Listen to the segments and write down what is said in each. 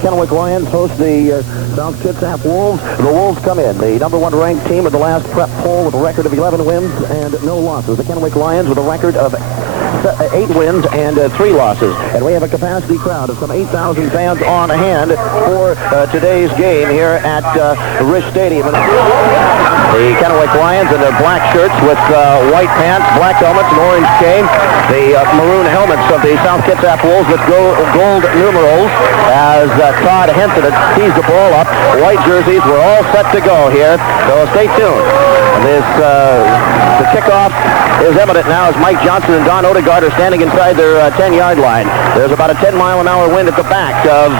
Kennewick Lions host the South Kitsap Wolves. The Wolves come in, the number one ranked team of the last prep poll with a record of 11 wins and no losses. The Kennewick Lions with a record of 8 wins and 3 losses. And we have a capacity crowd of some 8,000 fans on hand for today's game here at Rish Stadium. The Kennewick Lions in their black shirts with white pants, black helmets, and orange cane. The maroon helmets of the South Kitsap Wolves with gold numerals as Todd Henson had teased the ball up. White jerseys were all set to go here, so stay tuned. The kickoff is evident now as Mike Johnson and Don Odegaard are standing inside their 10-yard line. There's about a 10-mile-an-hour wind at the back of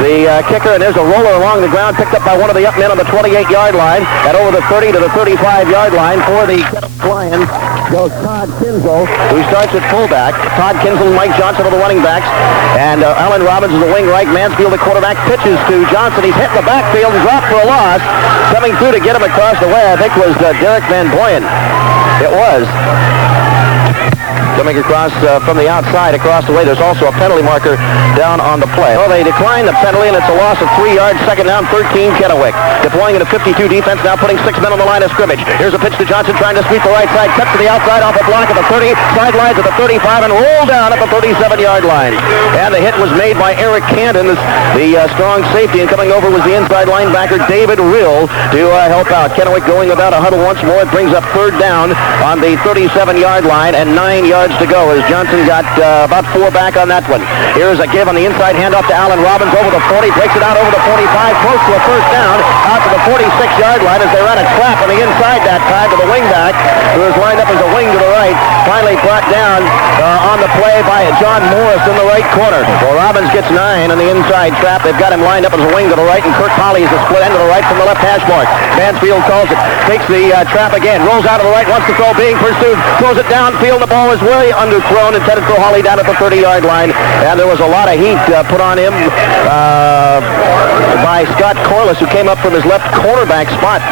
the kicker, and there's a roller along the ground picked up by one of the up men on the 28-yard line, and over the 30 to the 35-yard line for the Lions goes Todd Kinsel, who starts at fullback. Todd Kinsel and Mike Johnson are the running backs, and Alan Robbins is the wing right. Mansfield, the quarterback, pitches to Johnson. He's hit in the backfield and dropped for a loss. Coming through to get him across the way, I think, was Derek Van Boyen. It was. Coming across from the outside across the way. There's also a penalty marker down on the play. Well, they decline the penalty, and it's a loss of 3 yards. Second down, 13, Kennewick. Deploying in a 52 defense, now putting 6 men on the line of scrimmage. Here's a pitch to Johnson, trying to sweep the right side. Cut to the outside off a block at the 30, sidelines at the 35, and roll down at the 37-yard line. And the hit was made by Eric Canton, the strong safety, and coming over was the inside linebacker, David Rill, to help out. Kennewick going without a huddle once more. It brings up third down on the 37-yard line, and 9 yards to go as Johnson got about 4 back on that one. Here's a give on the inside handoff to Alan Robbins over the 40, breaks it out over the 45, close to a first down, out to the 46-yard line as they ran a trap on the inside that time to the wingback, who was lined up as a wing to the right, finally brought down on the play by John Morris in the right corner. Well, Robbins gets 9 on the inside trap. They've got him lined up as a wing to the right, and Kurt Polly is the split end to the right from the left hash mark. Mansfield calls it, takes the trap again, rolls out of the right, wants to throw, being pursued, throws it downfield. The ball is way underthrown, intended for Holly down at the 30-yard line, and there was a lot of heat put on him by Scott Corliss, who came up from his left cornerback spot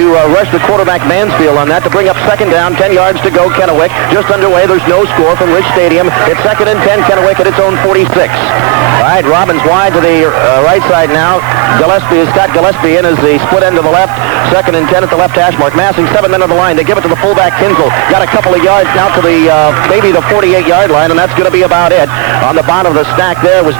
to rush the quarterback Mansfield on that to bring up second down, 10 yards to go. Kennewick just underway. There's no score from Rish Stadium. It's second and 10. Kennewick at its own 46. All right, Robbins wide to the right side now. Scott Gillespie in as the split end to the left. Second and 10 at the left hash mark. Massing 7 men on the line. They give it to the fullback Kinsel. Got a couple of yards now to the maybe the 48-yard line, and that's going to be about it. On the bottom of the stack there was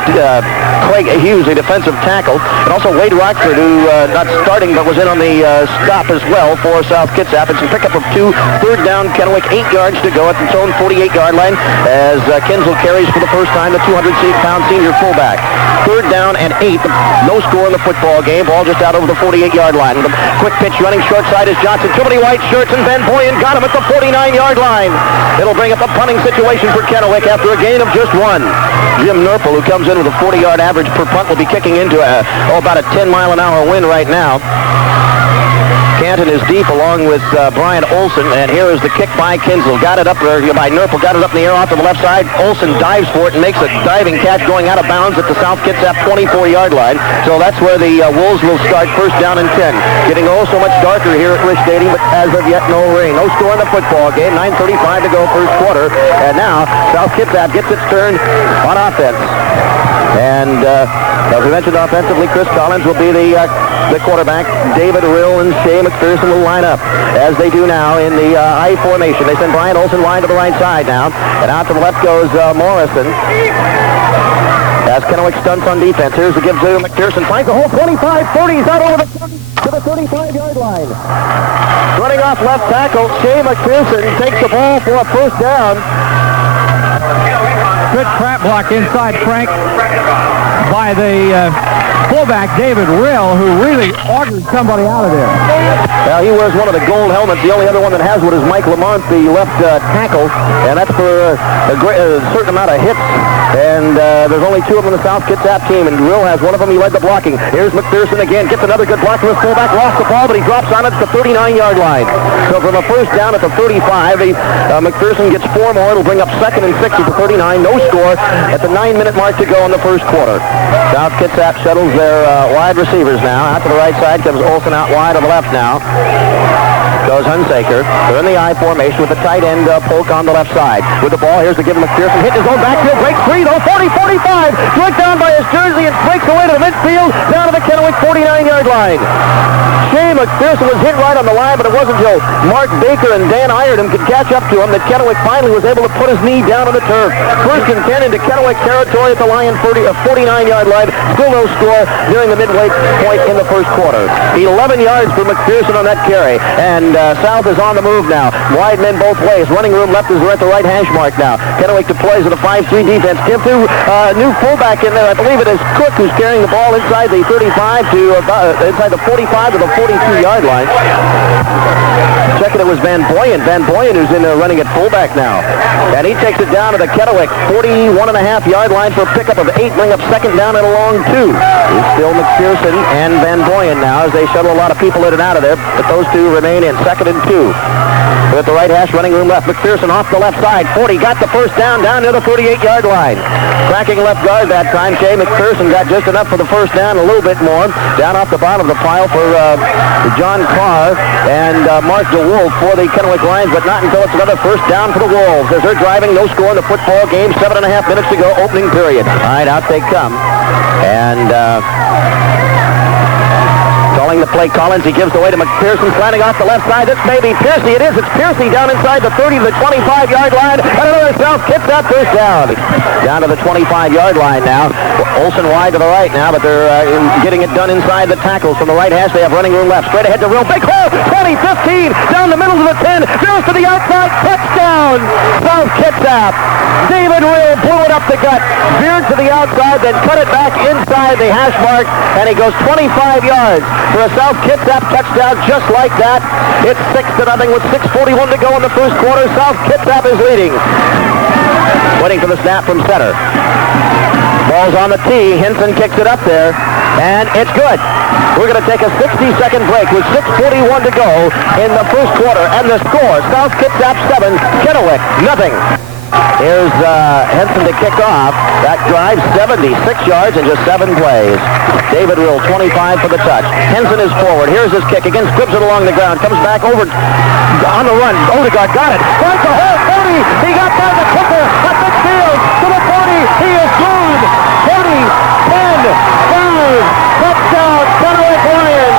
Craig Hughes, a defensive tackle, and also Wade Rockford, who not starting but was in on the stop as well for South Kitsap. It's a pickup of 2. Third down, Kennewick, 8 yards to go at its own 48-yard line as Kinsel carries for the first time the 200-pound senior fullback. Third down and 8. No score in the football game. Ball just out over the 48-yard line. With a quick pitch running short side is Johnson. Too many white shirts, and Van Boyen got him at the 49-yard line. It'll bring up a punting situation for Kennewick after a gain of just 1. Jim Nurple, who comes in with a 40-yard average per punt, will be kicking into about a 10-mile-an-hour wind right now. Canton is deep along with Brian Olson, and here is the kick by Kinsel. Got it up there by Nurple, got it up in the air off to the left side. Olson dives for it and makes a diving catch going out of bounds at the South Kitsap 24-yard line. So that's where the Wolves will start, first down and 10. Getting so much darker here at Rish Stadium, but as of yet no rain. No score in the football game. 9:35 to go first quarter. And now South Kitsap gets its turn on offense. And as we mentioned offensively, Chris Collins will be the quarterback. David Rill and Shea McPherson will line up, as they do now in the I formation. They send Brian Olson wide to the right side now, and out to the left goes Morrison. As Kennewick stunts on defense. Here's the give to McPherson. Finds the whole 25, 30. He's out over the 30 to the 35-yard line. Running off left tackle, Shea McPherson takes the ball for a first down. Good trap block inside, Frank, by the fullback David Rill, who really ordered somebody out of there. Well, he wears one of the gold helmets. The only other one that has one is Mike Lamont, the left tackle, and that's for a certain amount of hits. And there's only 2 of them in the South Kitsap team, and Rill has one of them. He led the blocking. Here's McPherson again. Gets another good block from his fullback. Lost the ball, but he drops on it at the 39-yard line. So from a first down at the 35, McPherson gets 4 more. It'll bring up second and 6 at the 39. No score at the 9-minute mark to go in the first quarter. South Kitsap settles their wide receivers now. Out to the right side comes Olsen out wide on the left now. Goes Hunsaker. They're in the I formation with the tight end Polk on the left side. With the ball, here's the give McPherson. Hit his own backfield. Breaks free, though. 40-45. Dragged down by his jersey and breaks away to the midfield. Down to the Kennewick 49-yard line. Shea McPherson was hit right on the line, but it wasn't until Mark Baker and Dan Iredham could catch up to him that Kennewick finally was able to put his knee down on the turf. First and 10 into Kennewick territory at the Lion 49-yard line. Still no score during the midway point in the first quarter. 11 yards for McPherson on that carry. And South is on the move now. Wide men both ways. Running room left as we're at the right hash mark now. Kennewick deploys with a 5-3 defense. Give to new fullback in there. I believe it is Cook who's carrying the ball inside the 35 to inside the 45 to the 42-yard line. Checking it was Van Boyen. Van Boyen who's in there running at fullback now. And he takes it down to the Kennewick 41.5-yard line for a pickup of 8. Bring up second down and a long 2. It's still McPherson and Van Boyen now as they shuttle a lot of people in and out of there. But those two remain in second and 2. We're at the right hash, running room left. McPherson off the left side. 40 got the first down near the 38-yard line. Cracking left guard that time. Shea McPherson got just enough for the first down, a little bit more. Down off the bottom of the pile for John Carr and Mark DeWolf for the Kennewick Lions, but not until it's another first down for the Wolves. As they're driving, no score in the football game. 7.5 minutes to go, opening period. All right, out they come. And calling the play, Collins. He gives the way to McPherson, slanting off the left side. This may be Piercy. It is. It's Piercy down inside the 30 to the 25-yard line. And another South Kitsap first down. Down to the 25-yard line now. Olsen wide to the right now, but they're getting it done inside the tackles. From the right hash, they have running room left. Straight ahead to Real. Big hole. 20-15. Down the middle to the 10. Goes to the outside. Touchdown. South Kitsap. David Real blew it up the gut. Veered to the outside, then cut it back inside the hash mark. And he goes 25 yards for a South Kitsap touchdown just like that. It's 6-0 with 6:41 to go in the first quarter. South Kitsap is leading. Waiting for the snap from center. Ball's on the tee. Hinson kicks it up there, and it's good. We're going to take a 60-second break with 6:41 to go in the first quarter, and the score, South Kitsap 7, Kennewick 0. Here's Henson to kick off. That drive, 76 yards in just 7 plays. David Rill, 25 for the touch. Henson is forward. Here's his kick. Again, scribs it along the ground. Comes back over on the run. Odegaard got it. Finds the hole. 40. He got by the kicker at midfield to the 40. He is gone. 40, 10, 5. Touchdown, Kennewick Lions.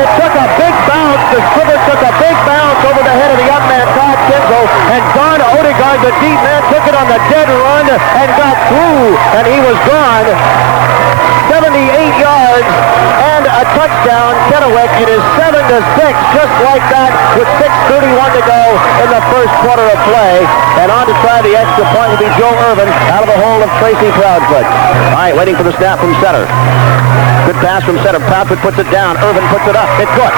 It took a big bounce. The scribber took a big bounce over the head of the up man, Todd Kinzel, and Don Odegaard, the deep man, took it on the dead run and got through, and he was gone. 78 yards and a touchdown, Kennewick. It is 7-6, just like that, with 6:31 to go in the first quarter of play. And on to try the extra point will be Joe Irvin out of the hole of Tracy Proudfoot. All right, waiting for the snap from center. Good pass from center. Proudfoot puts it down. Irvin puts it up. It's good.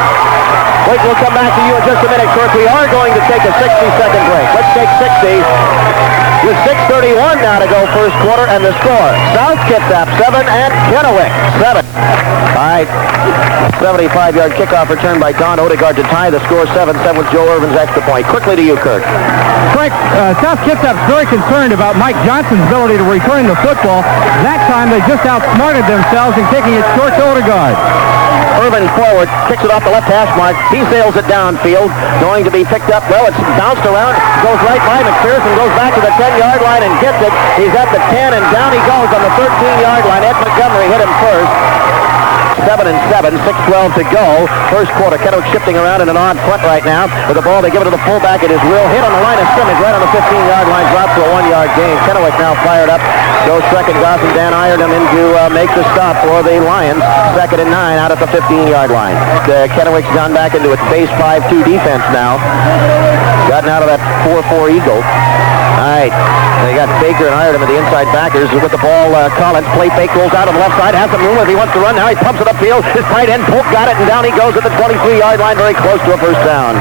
Wait, we'll come back to you in just a minute, Kirk. We are going to take a 60-second break. Let's take 60 with 6:31 now to go first quarter, and the score, South Kitsap 7 and Kennewick 7. All right, 75-yard kickoff return by Don Odegaard to tie the score 7-7 with Joe Irvin's extra point. Quickly to you, Kirk. Frank, South Kitsap's very concerned about Mike Johnson's ability to return the football. That time they just outsmarted themselves in kicking it short to Odegaard. Irvin forward, kicks it off the left hash mark. He sails it downfield, going to be picked up. Well, it's bounced around, goes right by McPherson, goes back to the 10-yard line and gets it. He's at the 10, and down he goes on the 13-yard line. Ed Montgomery hit him first. 7-7, 6:12 to go. First quarter. Kennewick shifting around in an odd front right now. With the ball, they give it to the fullback. It is Real. Hit on the line of scrimmage right on the 15-yard line. Drops to a 1-yard gain. Kennewick now fired up. Goes second. Goss and Dan Iredham in to make the stop for the Lions. 2nd and 9 out at the 15-yard line. Kennewick's gone back into its base 5-2 defense now. Gotten out of that 4-4 Eagle. All right. They got Baker and Iredham at the inside backers. With the ball, Collins, play fake, rolls out on the left side, has some room if he wants to run. Now he pumps it upfield. His tight end, Polk, got it, and down he goes at the 23-yard line, very close to a first down.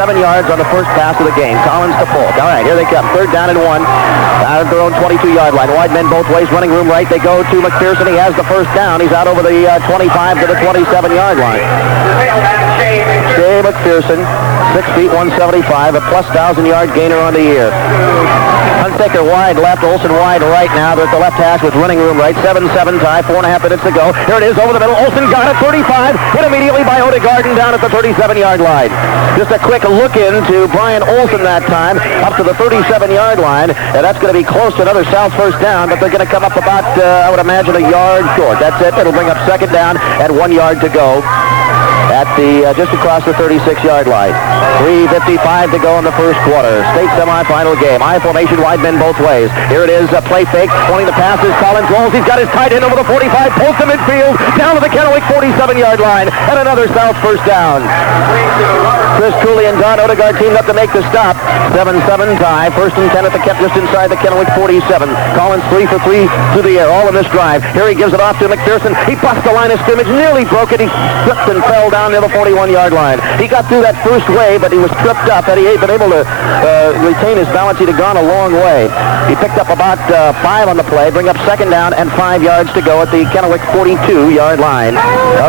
7 yards on the first pass of the game. Collins to Polk. All right, here they come. 3rd down and 1. Out of their own 22-yard line. Wide men both ways, running room right. They go to McPherson. He has the first down. He's out over the 25 to the 27-yard line. Shea McPherson, 6 feet, 175, a plus 1,000-yard gainer on the year. Hunsaker wide left, Olsen wide right now. They're at the left hash with running room right. 7-7 tie, 4.5 minutes to go. Here it is over the middle. Olsen got it, 35. Hit immediately by Odegaard and down at the 37-yard line. Just a quick look into Brian Olsen that time, up to the 37-yard line. And that's going to be close to another South first down, but they're going to come up about, I would imagine, a yard short. That's it. It'll bring up second down and 1 yard to go at the just across the 36-yard line. 3:55 to go in the first quarter. State semifinal game. I formation, wide men both ways. Here it is, a play fake, pointing the passes. Collins rolls. He's got his tight end over the 45, pulls to midfield, down to the Kennewick 47-yard line, and another South first down. Chris Cooley and Don Odegaard teamed up to make the stop. 7-7 tie. First and 10 at the just inside the Kennewick 47. Collins 3 for 3 through the air, all in this drive. Here he gives it off to McPherson. He busts the line of scrimmage, nearly broke it. He slipped and fell down near the 41-yard line. He got through that first wave, but he was tripped up. Had he been able to retain his balance, he'd have gone a long way. He picked up about 5 on the play, bring up second down and 5 yards to go at the Kennewick 42-yard line.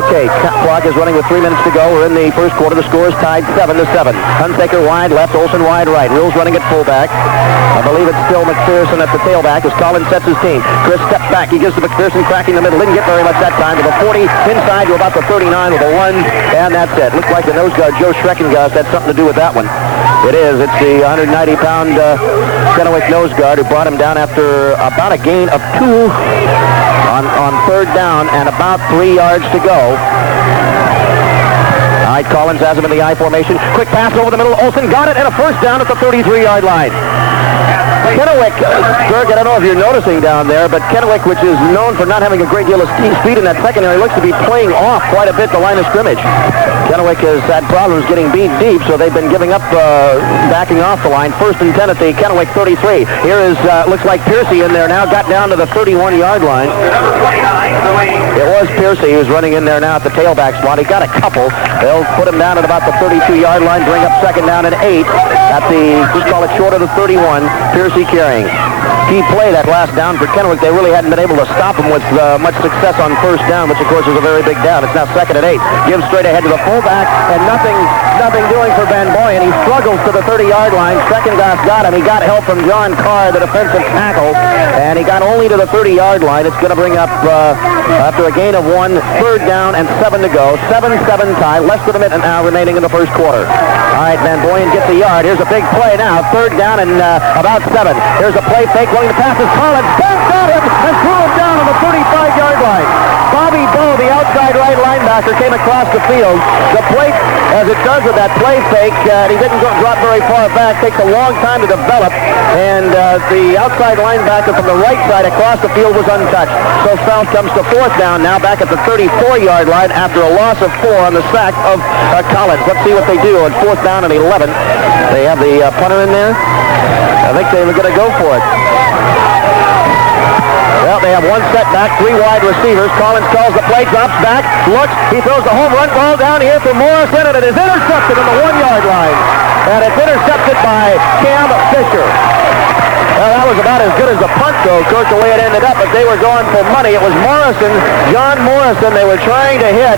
Okay, clock is running with 3 minutes to go. We're in the first quarter. The score is tied 7-7. Hunsaker wide left, Olsen wide right. Rules running at fullback. I believe it's still McPherson at the tailback as Collins sets his team. Chris steps back. He gives to McPherson, cracking the middle. Didn't get very much that time. To the 40, inside to about the 39 with a lunge, and that's it. Looks like the nose guard, Joe Schreckengast, had something to do with that one. It is. It's the 190-pound Kennewick nose guard who brought him down after about a gain of 2 on third down and about 3 yards to go. All right, Collins has him in the I formation. Quick pass over the middle. Olsen got it, and a first down at the 33-yard line. Kennewick, Berg, I don't know if you're noticing down there, but Kennewick, which is known for not having a great deal of speed in that secondary, looks to be playing off quite a bit the line of scrimmage. Kennewick has had problems getting beat deep, so they've been giving up, backing off the line. First and 10 at the Kennewick 33. Here is, looks like Piercy in there now, got down to the 31-yard line. It was Piercy who's running in there now at the tailback spot. He got a couple. They'll put him down at about the 32-yard line, bring up second down and 8 at the, just call it short of the 31. Piercy carrying. Key play that last down for Kennewick. They really hadn't been able to stop him with much success on first down, which of course is a very big down. It's now second and 8. Gives straight ahead to the fullback, and nothing doing for Van Boyen. He struggles to the 30-yard line. Schreckengast got him. He got help from John Carr, the defensive tackle, and he got only to the 30-yard line. It's going to bring up, after a gain of 1, third down and 7 to go. 7-7 tie. Less than a minute now remaining in the first quarter. All right, Van Boyen gets a yard. Here's a big play now. Third down and about 7. Here's a play fake. Running the pass is Collins. Got him and threw him down on the 35-yard line. Bobby Bowe, the outside right linebacker, came across the field. The play, as it does with that play fake, he didn't drop very far back. Takes a long time to develop, and the outside linebacker from the right side across the field was untouched. So South comes to fourth down now, back at the 34-yard line after a loss of 4 on the sack of Collins. Let's see what they do on fourth down and 11. They have the punter in there. I think they were going to go for it. Well, they have 1 setback, 3 wide receivers. Collins calls the play, drops back, looks, he throws the home run ball down here for Morrison, and it is intercepted on the 1-yard line. And it's intercepted by Cam Fisher. Well, that was about as good as a punt, though, Kurt, the way it ended up, but they were going for money. It was Morrison, John Morrison, they were trying to hit,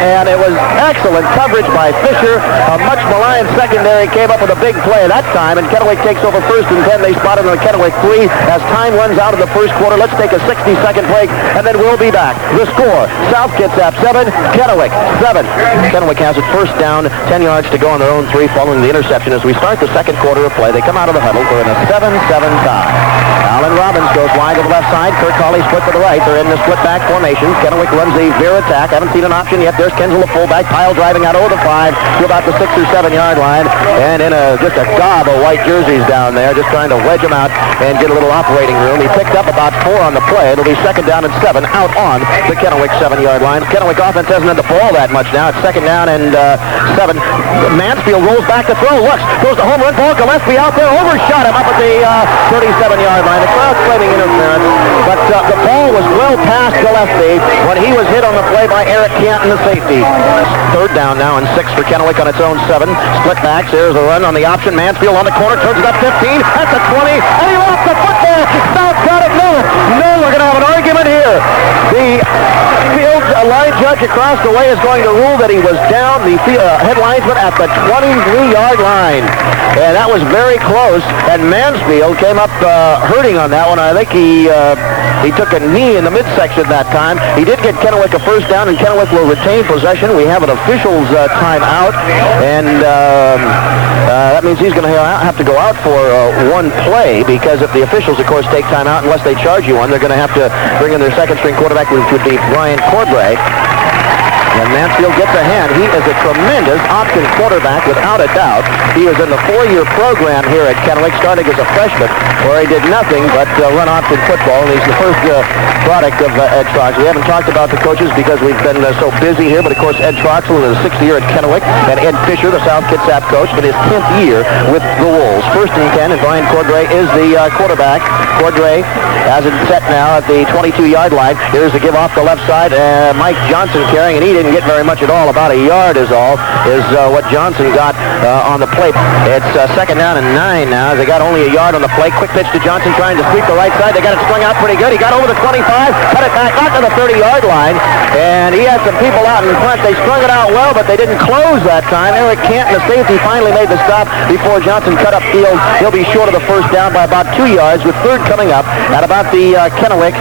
and it was excellent coverage by Fisher. A much maligned secondary came up with a big play that time, and Kennewick takes over first and 10. They spot him on the Kennewick 3 as time runs out of the first quarter. Let's take a 60-second break, and then we'll be back. The score, South Kitsap 7, Kennewick 7. Kennewick has it first down, 10 yards to go on their own 3 following the interception. As we start the second quarter of play, they come out of the huddle. We're in a 7-7 tie. Alan Robbins goes wide to the left side. Kirk Hawley split to the right. They're in the split back formation. Kennewick runs the veer attack. Haven't seen an option yet. There's Kenzel, the fullback. Pyle driving out over the 5 to about the 6 or 7-yard line. And in just a gob of white jerseys down there, just trying to wedge them out and get a little operating room. He picked up about 4 on the play. It'll be second down and 7 out on the Kennewick 7-yard line. Kennewick offense hasn't had the ball that much now. It's second down and 7. Mansfield rolls back to throw. Looks, goes the home run ball. Gillespie out there, overshot him up at the 37-yard line. The crowd's claiming interference, but the ball was well past Gillespie when he was hit on the play by Eric Canton, the safety. Third down now and 6 for Kennewick on its own 7. Split backs. There's a run on the option. Mansfield on the corner, turns it up 15. That's a 20, and he lost the football. South got it. No, we're going to have an argument here. The field line judge across the way is going to rule that he was down, the head linesman, at the 23-yard line. And that was very close. And Mansfield came up hurting on that one. I think he took a knee in the midsection that time. He did get Kennewick a first down, and Kennewick will retain possession. We have an official's timeout, and that means he's going to have to go out for one play, because if the officials, of course, take timeout, unless they charge you one, they're going to have to bring in their second-string quarterback, which would be Brian Corbray. And Mansfield gets a hand. He is a tremendous option quarterback, without a doubt. He was in the 4-year program here at Kennewick, starting as a freshman, where he did nothing but run option football. And he's the first product of Ed Troxel. We haven't talked about the coaches because we've been so busy here, but of course Ed Troxel is his 6th year at Kennewick, and Ed Fisher, the South Kitsap coach, but his 10th year with the Wolves. 1st and 10, and Brian Cordray is the quarterback. Cordray has it set now at the 22-yard line. Here's the give off the left side. Mike Johnson carrying, and he didn't get very much at all. About a yard is all, is what Johnson got on the plate. It's 2nd down and 9 now. They got only a yard on the plate. Quick pitch to Johnson, trying to sweep the right side. They got it strung out pretty good. He got over the 25, cut it back out to the 30-yard line, and he had some people out in front. They strung it out well, but they didn't close that time. Eric Canton, the safety, finally made the stop before Johnson cut up field. He'll be short of the first down by about 2 yards, with 3rd coming up at about the Kennewick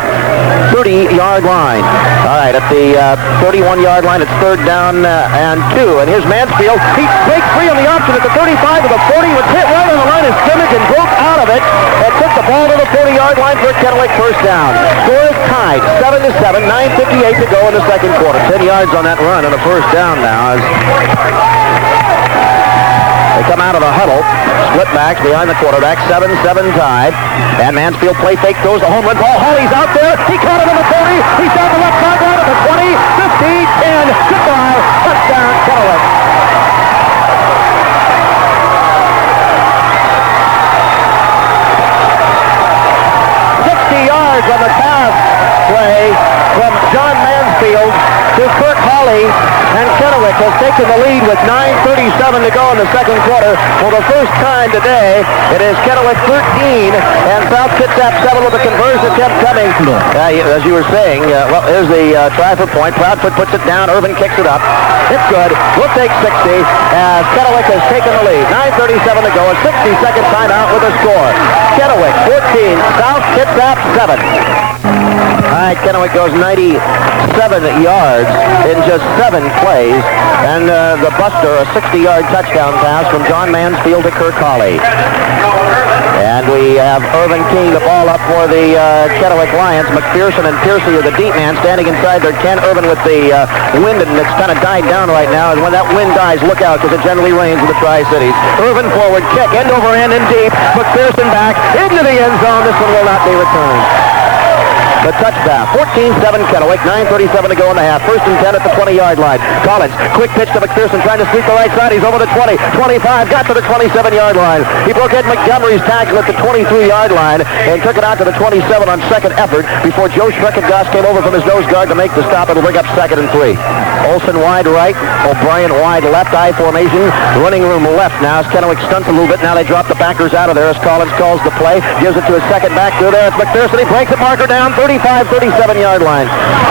30-yard line. All right, at the 31-yard line, it's 3rd down and 2. And here's Mansfield. He breaks free on the option at the 35 to the 40. Was hit right on the line of scrimmage and broke out of it and took the ball to the 40-yard line for a Kennewick first down. Score is tied, 7-7, 9:58 to go in the second quarter. 10 yards on that run and a first down now. They come out of the huddle. Split backs behind the quarterback. 7-7 tied. And Mansfield play fake, throws the home run ball. Hawley's out there. He caught it on the 40. He's down the left sideline at the 20, 15, 10. Goodbye. Touchdown, Kennewick. 60 yards on the pass play from John Mansfield to Kirk Hawley, and Kennewick has taken the lead with 9:37 to go in the second quarter. For the first time today, it is Kennewick 13 and South Kitsap 7 with a conversion attempt coming. As you were saying, well, here's the try for point. Proudfoot puts it down. Irvin kicks it up. It's good. We'll take 60 as Kennewick has taken the lead. 9:37 to go. A 60-second timeout with a score. Kennewick 14, South Kitsap 7. All right, Kennewick goes 97 yards in just 7 plays, and the buster, a 60-yard touchdown pass from John Mansfield to Kirk Hawley. And we have Irvin keying the ball up for the Kennewick Lions. McPherson and Piercy are the deep man standing inside their 10. Irvin with the wind, and it's kind of died down right now. And when that wind dies, look out, because it generally rains in the Tri-Cities. Irvin forward kick, end over end and deep. McPherson back into the end zone. This one will not be returned. The touchdown. 14-7 Kennewick. 9:37 to go in the half. 1st and 10 at the 20-yard line. Collins, quick pitch to McPherson, trying to sweep the right side. He's over the 20, 25, got to the 27-yard line. He broke Ed Montgomery's tackle at the 23-yard line and took it out to the 27 on second effort before Joe Schreckengoss came over from his nose guard to make the stop. It'll bring up 2nd and 3. Olsen wide right. O'Brien wide left. I formation. Running room left now as Kennewick stunts a little bit. Now they drop the backers out of there as Collins calls the play. Gives it to his second back through there. It's McPherson. He breaks the marker down. 37-yard line.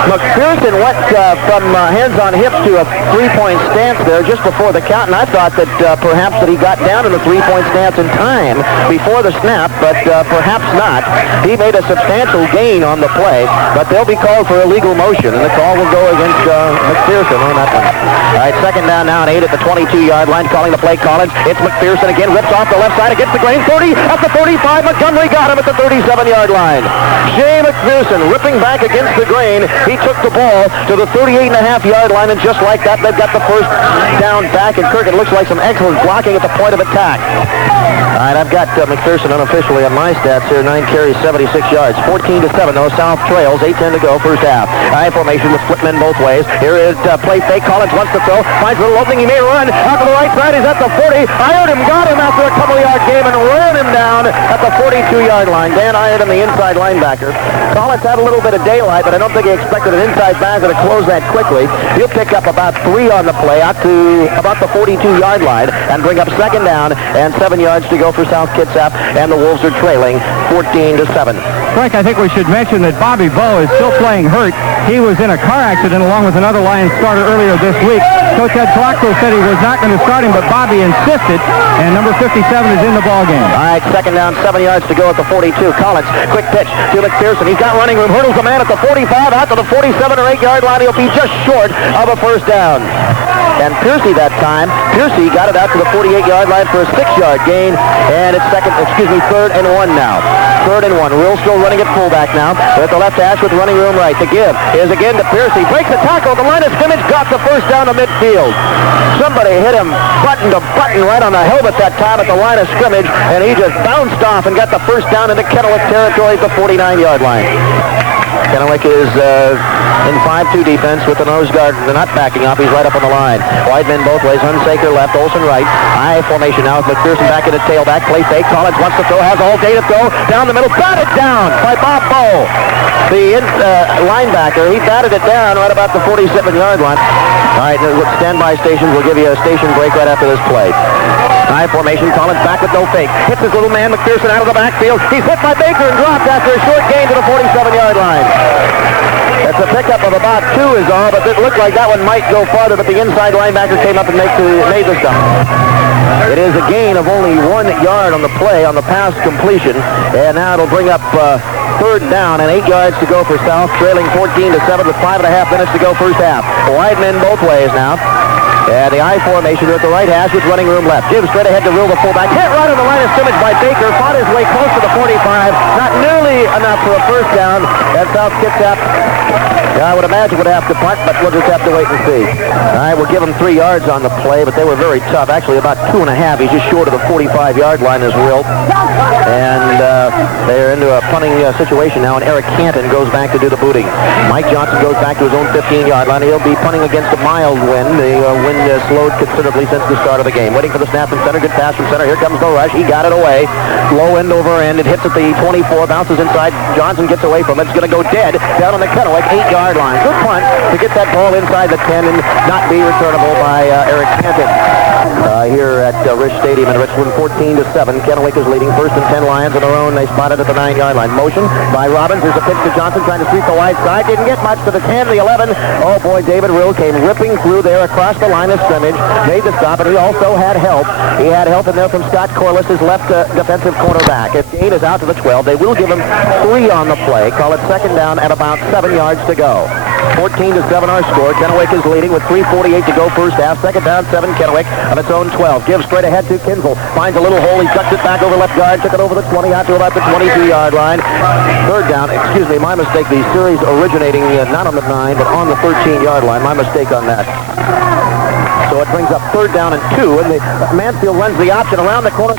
McPherson went from hands on hips to a 3-point stance there just before the count, and I thought that perhaps that he got down in the 3-point stance in time before the snap, but perhaps not. He made a substantial gain on the play, but they'll be called for illegal motion, and the call will go against McPherson on that one. All right, 2nd down now and 8 at the 22-yard line, calling the play Collins. It's McPherson again, rips off the left side against the grain. 30 at the 35. Montgomery got him at the 37-yard line. Shea McPherson ripping back against the grain. He took the ball to the 38.5-yard line, and just like that, they've got the first down back. And Kirk, it looks like some excellent blocking at the point of attack. All right, I've got McPherson unofficially on my stats here. 9 carries, 76 yards. 14-7, though. South trails. 8:10 to go, first half. I formation with split men both ways. Here is play fake. Collins wants to throw. Finds a little opening. He may run out to the right side. He's at the 40. Iredom got him after a couple-yard game and ran him down at the 42-yard line. Dan Iredom, the inside linebacker. Collins had a little bit of daylight, but I don't think he expected an inside backer to close that quickly. He'll pick up about 3 on the play out to about the 42-yard line and bring up 2nd down and 7 yards to go for South Kitsap, and the Wolves are trailing 14-7. Frank, I think we should mention that Bobby Bowe is still playing hurt. He was in a car accident along with another Lions starter earlier this week. Coach Ed Troxel said he was not going to start him, but Bobby insisted, and number 57 is in the ballgame. All right, second down, 7 yards to go at the 42. Collins, quick pitch to McPherson. He's got running room, hurdles the man at the 45, out to the 47 or 8-yard line. He'll be just short of a first down. And Piercy that time, Piercy got it out to the 48-yard line for a 6-yard gain, and it's third and 1 now. Third and 1. Rule still running at fullback now. At the left hash with running room right. The give is again to Piercy. Breaks the tackle. The line of scrimmage got the first down to midfield. Somebody hit him button to button right on the helmet that time at the line of scrimmage, and he just bounced off and got the first down into Kennewick territory at the 49-yard line. Kennewick is in 5-2 defense with the nose guard. They're not backing up. He's right up on the line. Wide men both ways. Hunsaker left. Olsen right. I formation now with McPherson back in the tailback. Play fake. Collins wants to throw. Has all day to throw. Down the middle. Batted down by Bob Bowe. The linebacker. He batted it down right about the 47-yard line. All right. Standby stations. We'll give you a station break right after this play. High formation. Collins back with no fake. Hits his little man. McPherson out of the backfield. He's hit by Baker and dropped after a short gain to the 47-yard line. That's a pickup of about 2 is all, but it looked like that one might go farther, but the inside linebacker came up and made the stop. It is a gain of only 1 yard on the play, on the pass completion, and now it'll bring up third down and 8 yards to go for South, trailing 14-7 with 5.5 minutes to go first half. Wide men both ways now. And the I formation at the right hash with running room left. Jim straight ahead to rule the fullback. Hit right on the line of scrimmage by Baker. Fought his way close to the 45. Not nearly enough for a first down. And South Kitsap, I would imagine, would have to punt, but we'll just have to wait and see. All right, we'll give them 3 yards on the play, but they were very tough. Actually, about 2.5. He's just short of the 45-yard line as Wilt. And they're into a punting situation now, and Eric Canton goes back to do the booting. Mike Johnson goes back to his own 15-yard line. He'll be punting against a mild wind. The wind slowed considerably since the start of the game. Waiting for the snap from center. Good pass from center. Here comes the rush. He got it away. Low end over end. It hits at the 24. Bounces inside. Johnson gets away from it. It's going to go dead down on the Kennewick 8-yard line. Good punt to get that ball inside the 10 and not be returnable by Eric Canton. Here at Rich Stadium in Richmond, 14-7. Kennewick is leading. First and 10 Lions on their own. They spotted at the 9-yard line. Motion by Robbins. There's a pitch to Johnson trying to sweep the wide side. Didn't get much to the 10, the 11. Oh boy, David Rill came ripping through there across the line of scrimmage. Made the stop, and he also had help. He had help in there from Scott Corliss, his left defensive cornerback. His gain is out to the 12. They will give him 3 on the play. Call it second down at about 7 yards to go. 14-7 our score. Kennewick is leading with 3:48 to go first half. Second down, 7 Kennewick on its own 12. Gives straight ahead to Kinsel. Finds a little hole. He tucks it back over left guard. Took it over the 20 out to about the 22-yard line. Third down. Excuse me, my mistake. The series originating not on the 9, but on the 13-yard line. My mistake on that. So it brings up third down and 2, and Mansfield runs the option around the corner.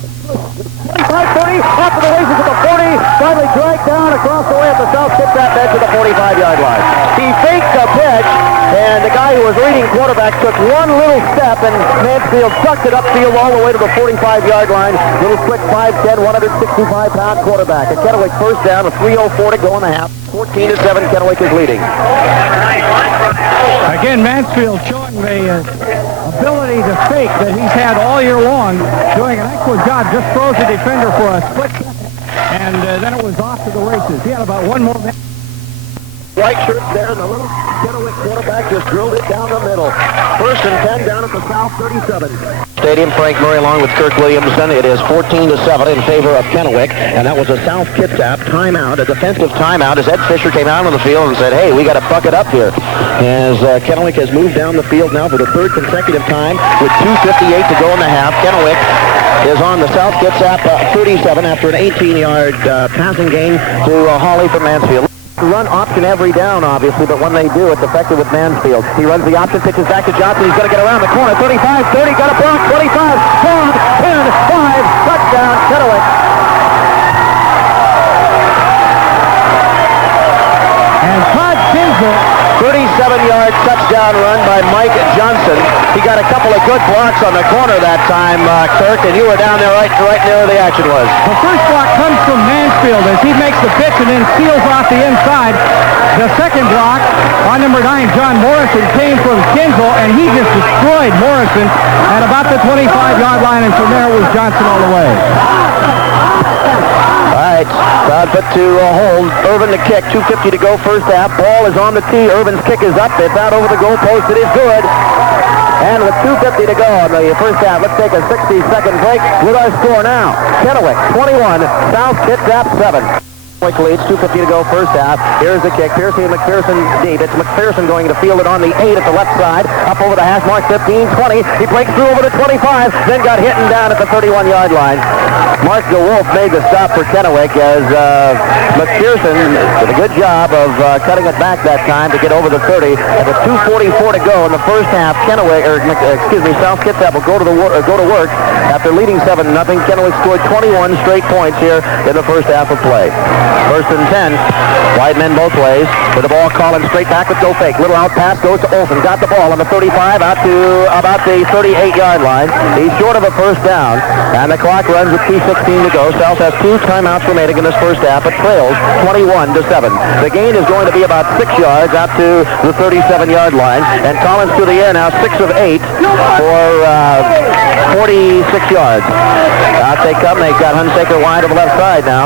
25-30, off to the races at the 40, finally dragged down across the way at the South Kitsap edge to the 45-yard line. He faked the pitch, and the guy who was leading quarterback took one little step, and Mansfield sucked it upfield all the way to the 45-yard line. Little quick 5'10", 165-pound quarterback. A Kennewick first down, with 3:04 to go in the half. 14-7, Kennewick is leading. Again, Mansfield showing the ability to fake that he's had all year long, doing an excellent job. Just throws the defender for a split second, and then it was off to the races. He had about one more minute. White shirt there, and the little Kennewick quarterback just drilled it down the middle. First and 10 down at the South 37. Stadium, Frank Murray along with Kirk Williamson. It is 14-7 in favor of Kennewick, and that was a South Kitsap timeout, a defensive timeout, as Ed Fisher came out on the field and said, hey, we got to buck it up here. As Kennewick has moved down the field now for the third consecutive time with 2:58 to go in the half. Kennewick is on the South Kitsap 37 after an 18-yard passing gain to Hawley from Mansfield. Run option every down, obviously, but when they do, it's effective with Mansfield. He runs the option, pitches back to Johnson. He's going to get around the corner. 35, 30, got a block. 25, 10, 5, touchdown, Kennewick. And Todd Kinsel, 37-yard touchdown run by Mike Johnson. He got a couple of good blocks on the corner that time, Kirk, and you were down there right near where the action was. the first block comes from Mansfield as he makes the pitch and then seals off the inside. The second block on number 9, John Morrison, came from Kinsel, and he just destroyed Morrison at about the 25-yard line, and from there was Johnson all the way. All right, right. Crowd put to hold. Irvin to kick. 2:50 to go first half. Ball is on the tee. Irvin's kick is up. It's out over the goalpost. It is good. And with 2:50 to go in the first half, let's take a 60-second break with our score now. Kennewick 21, South Kitsap 7. Kennewick leads, 2:50 to go first half. Here's the kick. Piercy and McPherson deep. It's McPherson going to field it on the 8 at the left side. Up over the hash mark, 15, 20. He breaks through over the 25, then got hit and down at the 31-yard line. Mark DeWolf made the stop for Kennewick as McPherson did a good job of cutting it back that time to get over the 30. And with 2:44 to go in the first half, South Kitsap will go to work after leading 7-0. Kennewick scored 21 straight points here in the first half of play. First and 10. Wide men both ways. With the ball, Collins straight back with go fake. Little out pass goes to Olsen. Got the ball on the 35 out to about the 38-yard line. He's short of a first down. And the clock runs with 2:16 to go. South has 2 timeouts remaining in this first half. It trails 21-7. The gain is going to be about 6 yards out to the 37-yard line. And Collins to the air now, 6 of 8 for 46 yards. Out they come. They've got Hunsaker wide to the left side now.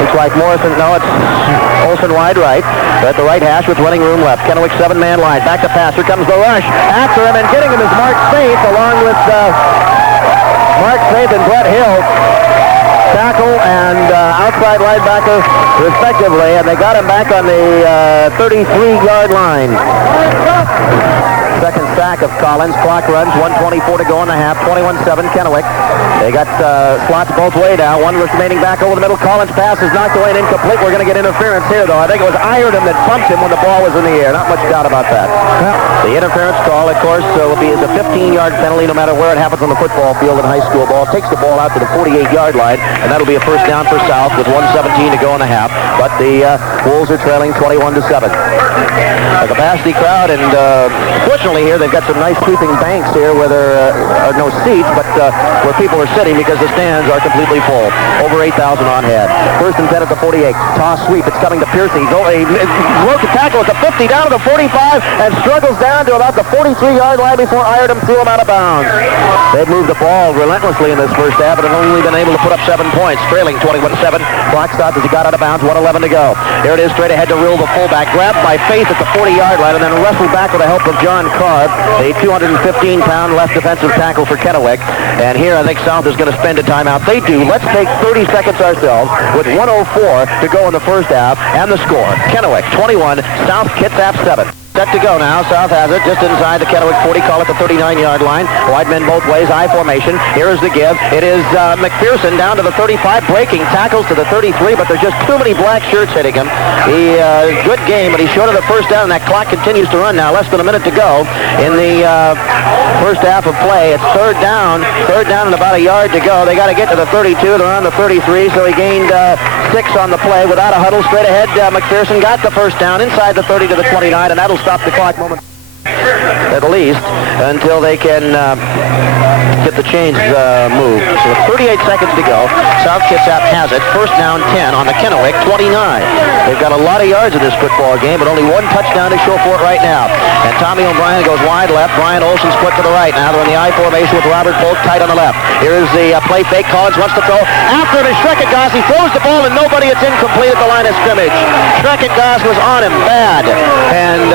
Looks like Morrison. No, it's Olsen wide right. At the right hash with running room left. Kennewick 7-man line. Back to pass. Here comes the rush. After him and getting him is Mark Faith along with Mark Faith and Brett Hill. Tackle and outside linebacker respectively. And they got him back on the 33-yard line. Second sack of Collins. Clock runs. 1:24 to go in the half. 21-7 Kennewick. They got slots both way now. One was remaining back over the middle. Collins' pass is knocked away and incomplete. We're going to get interference here, though. I think it was Iredom that bumped him when the ball was in the air. Not much doubt about that. Well, the interference call, of course, is a 15-yard penalty no matter where it happens on the football field in high school ball. Takes the ball out to the 48-yard line, and that'll be a first down for South with 1:17 to go in the half. But the Wolves are trailing 21-7. A capacity crowd, and fortunately here they've got some nice creeping banks here where there are no seats, but where people are sitting because the stands are completely full. Over 8,000 on hand. First and 10 at the 48. Toss sweep. It's coming to Piercy. He broke the tackle at the 50 down to the 45 and struggles down to about the 43-yard line before Iredom threw him out of bounds. They've moved the ball relentlessly in this first half and have only been able to put up 7 points. Trailing 21-7. Clock stopped as he got out of bounds. 1:11 to go. Here it is straight ahead to Rill, the fullback. Grabbed by Faith at the 40-yard line and then wrestled back with the help of John Carr, a 215-pound left defensive tackle for Kennewick. And here I think South is going to spend a timeout. They do. Let's take 30 seconds ourselves with 1:04 to go in the first half and the score. Kennewick 21, South Kitsap 7. Set to go now. South has it just inside the Kennewick 40. Call it the 39-yard line. Wide men both ways. I formation. Here is the give. It is McPherson down to the 35. Breaking tackles to the 33, but there's just too many black shirts hitting him. Good game, but he's short of the first down, and that clock continues to run now. Less than a minute to go in the first half of play. It's third down and about a yard to go. They got to get to the 32. They're on the 33, so he gained 6 on the play without a huddle. Straight ahead, McPherson got the first down inside the 30 to the 29, and that'll stop the clock moment at least until they can get the chains moved. So with 38 seconds to go, South Kitsap has it. First down 10 on the Kennewick 29. They've got a lot of yards in this football game, but only 1 touchdown to show for it right now. And Tommy O'Brien goes wide left. Brian Olsen split to the right. Now they're in the I formation with Robert Polk tight on the left. Here's the play fake. Collins wants to throw. After it is Shreketgas. He throws the ball and nobody. It's incomplete at the line of scrimmage. Shreketgas was on him bad. And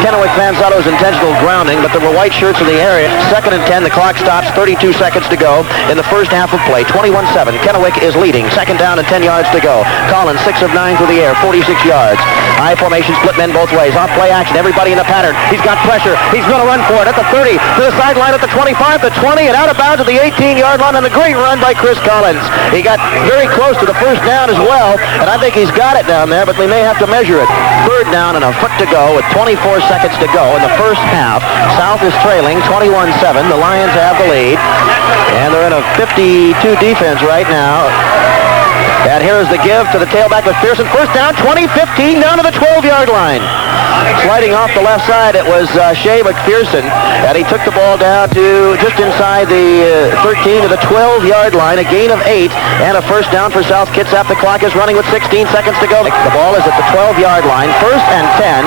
Kennewick fans thought it was intentional grounding, but there were white shirts in the area. Second and 10. The clock stops. 32 seconds to go in the first half of play. 21-7. Kennewick is leading. Second down and 10 yards to go. Collins 6 of 9 through the air. 46 yards. I formation, split men both ways. Off play action. Everybody in the pattern. He's got pressure. He's going to run for it at the 30, to the sideline at the 25, the 20, and out of bounds at the 18-yard line, and a great run by Chris Collins. He got very close to the first down as well, and I think he's got it down there, but they may have to measure it. Third down and a foot to go with 24 seconds to go in the first half. South is trailing 21-7. The Lions have the lead, and they're in a 52 defense right now. And here is the give to the tailback with Pearson. First down, 20-15, down to the 12-yard line. Sliding off the left side, it was Shea McPherson, and he took the ball down to just inside the 13 to the 12-yard line, a gain of 8, and a first down for South Kitsap. The clock is running with 16 seconds to go. The ball is at the 12-yard line, first and 10.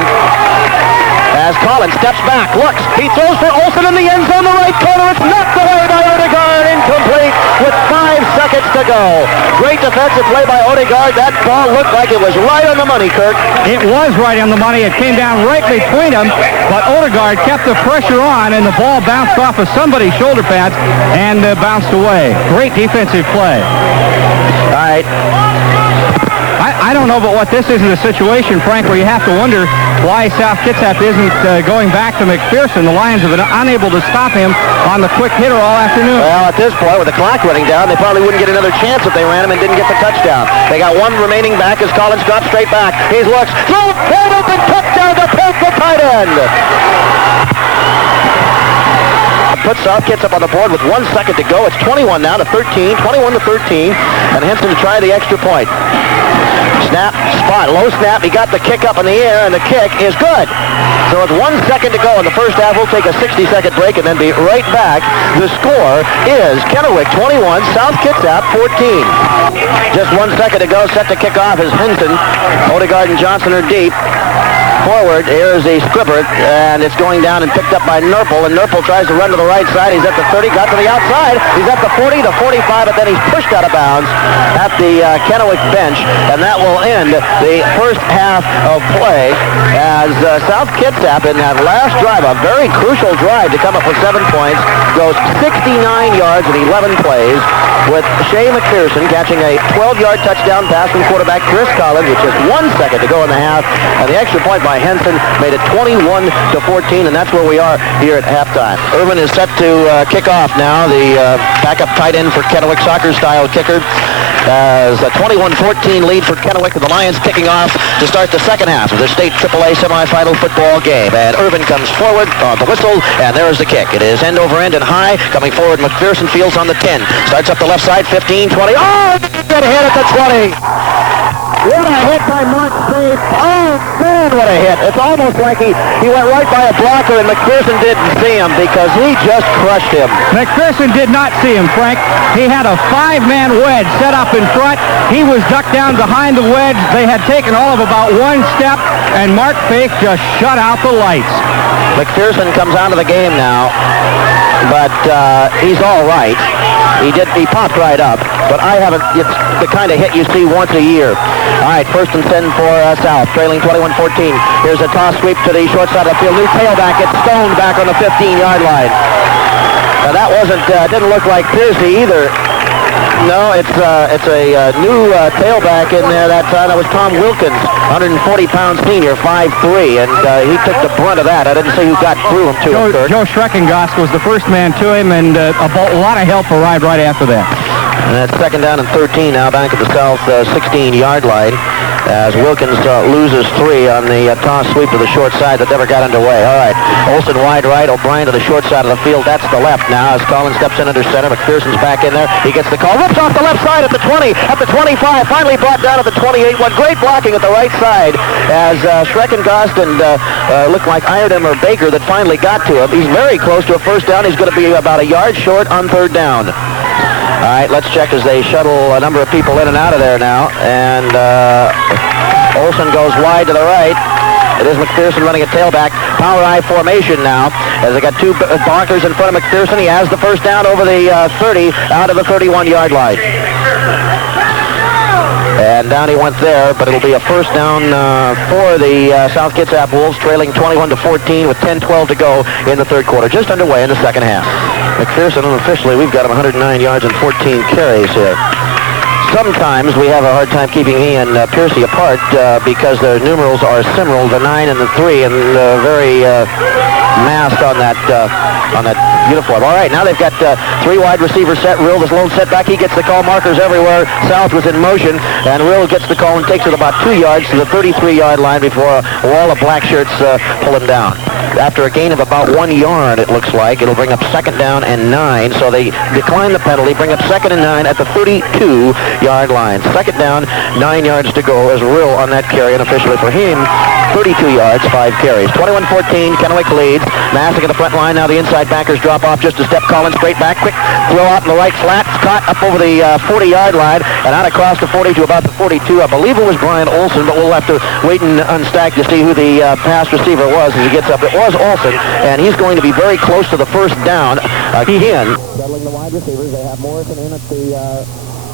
as Collins steps back, looks, he throws for Olsen in the end zone, the right corner, it's knocked away by Odegaard, incomplete with 5 seconds to go. Great defensive play by Odegaard. That ball looked like it was right on the money, Kirk. It was right on the money. It came down right between them, but Odegaard kept the pressure on, and the ball bounced off of somebody's shoulder pads and bounced away. Great defensive play. All right. I don't know, but what this is a situation, Frank, where you have to wonder why South Kitsap isn't going back to McPherson. The Lions have been unable to stop him on the quick hitter all afternoon. Well, at this point, with the clock running down, they probably wouldn't get another chance if they ran him and didn't get the touchdown. They got one remaining back as Collins drops straight back. He looks, throw, wide open, touchdown to Polk, the tight end. Puts South Kitsap on the board with 1 second to go. It's 21 now to 13, 21 to 13, and Henson to try the extra point. Snap, spot, low snap. He got the kick up in the air, and the kick is good. So with 1 second to go in the first half, we'll take a 60-second break and then be right back. The score is Kennewick 21, South Kitsap 14. Just 1 second to go, set to kick off is Henson. Odegaard and Johnson are deep. Forward, here's a squibber, and it's going down and picked up by Nurple, and Nurple tries to run to the right side. He's at the 30, got to the outside. He's at the 40, the 45, but then he's pushed out of bounds at the Kennewick bench, and that will end the first half of play as South Kitsap in that last drive, a very crucial drive to come up with 7 points, goes 69 yards in 11 plays, with Shea McPherson catching a 12-yard touchdown pass from quarterback Chris Collins with just 1 second to go in the half, and the extra point by Henson made it 21 to 14, and that's where we are here at halftime. Irvin is set to kick off now, the backup tight end for Kennewick, soccer-style kicker. As a 21-14 lead for Kennewick, with the Lions kicking off to start the second half of the state AAA semifinal football game. And Irvin comes forward on the whistle, and there is the kick. It is end over end and high. Coming forward, McPherson fields on the 10. Starts up the left side, 15, 20. Oh, good hit at the 20. What a hit by Mark Spade. Oh, man, what a hit. It's almost like he went right by a blocker, and McPherson didn't see him because he just crushed him. McPherson did not see him, Frank. He had a 5-man wedge set up in front. He was ducked down behind the wedge. They had taken all of about 1 step, and Mark Fake just shut out the lights. McPherson comes out of the game now, but he's all right. He popped right up, but it's the kind of hit you see once a year. All right, first and 10 for South, trailing 21-14. Here's a toss sweep to the short side of the field. New tailback gets stoned back on the 15-yard line. Now that didn't look like Piercy either. No, it's a new tailback in there that time. That was Tom Wilkins, 140-pound senior, 5'3", and he took the brunt of that. I didn't see who got through him to him, Kurt. Joe Schreckengost was the first man to him, and a lot of help arrived right after that. And that's second down and 13 now back at the South 16-yard line as Wilkins loses 3 on the toss sweep to the short side that never got underway. All right, Olsen wide right, O'Brien to the short side of the field. That's the left now as Collins steps in under center. McPherson's back in there. He gets the call. Rips off the left side at the 20, at the 25. Finally brought down at the 28. What great blocking at the right side as Schreckengost and looked like Iredem or Baker that finally got to him. He's very close to a first down. He's going to be about a yard short on third down. All right, let's check as they shuttle a number of people in and out of there now. And Olsen goes wide to the right. It is McPherson running a tailback. Power I formation now. As they got 2 blockers in front of McPherson. He has the first down over the 30 out of the 31-yard line. And down he went there, but it'll be a first down for the South Kitsap Wolves, trailing 21-14 with 10-12 to go in the third quarter. Just underway in the second half. McPherson, unofficially, we've got him 109 yards and 14 carries here. Sometimes we have a hard time keeping he and Piercy apart because their numerals are similar, the 9 and the 3, and very masked on that uniform. All right, now they've got 3 wide receivers set. Rill, this lone setback, he gets the call. Markers everywhere. South was in motion, and Rill gets the call and takes it about 2 yards to the 33-yard line before a wall of black shirts pull him down. after a gain of about 1 yard, it looks like. It'll bring up second down and 9. So they decline the penalty, bring up second and 9 at the 32-yard line. Second down, 9 yards to go as Rill on that carry, and officially for him, 32 yards, 5 carries. 21-14, Kennewick leads. Massick at the front line. Now the inside backers drop off just a step. Collins straight back. Quick throw out in the right flat. Caught up over the 40-yard line and out across the 40 to about the 42. I believe it was Brian Olson, but we'll have to wait and unstack to see who the pass receiver was as he gets up. It was Olson, and he's going to be very close to the first down again. Settling the wide receivers. They have Morrison in at the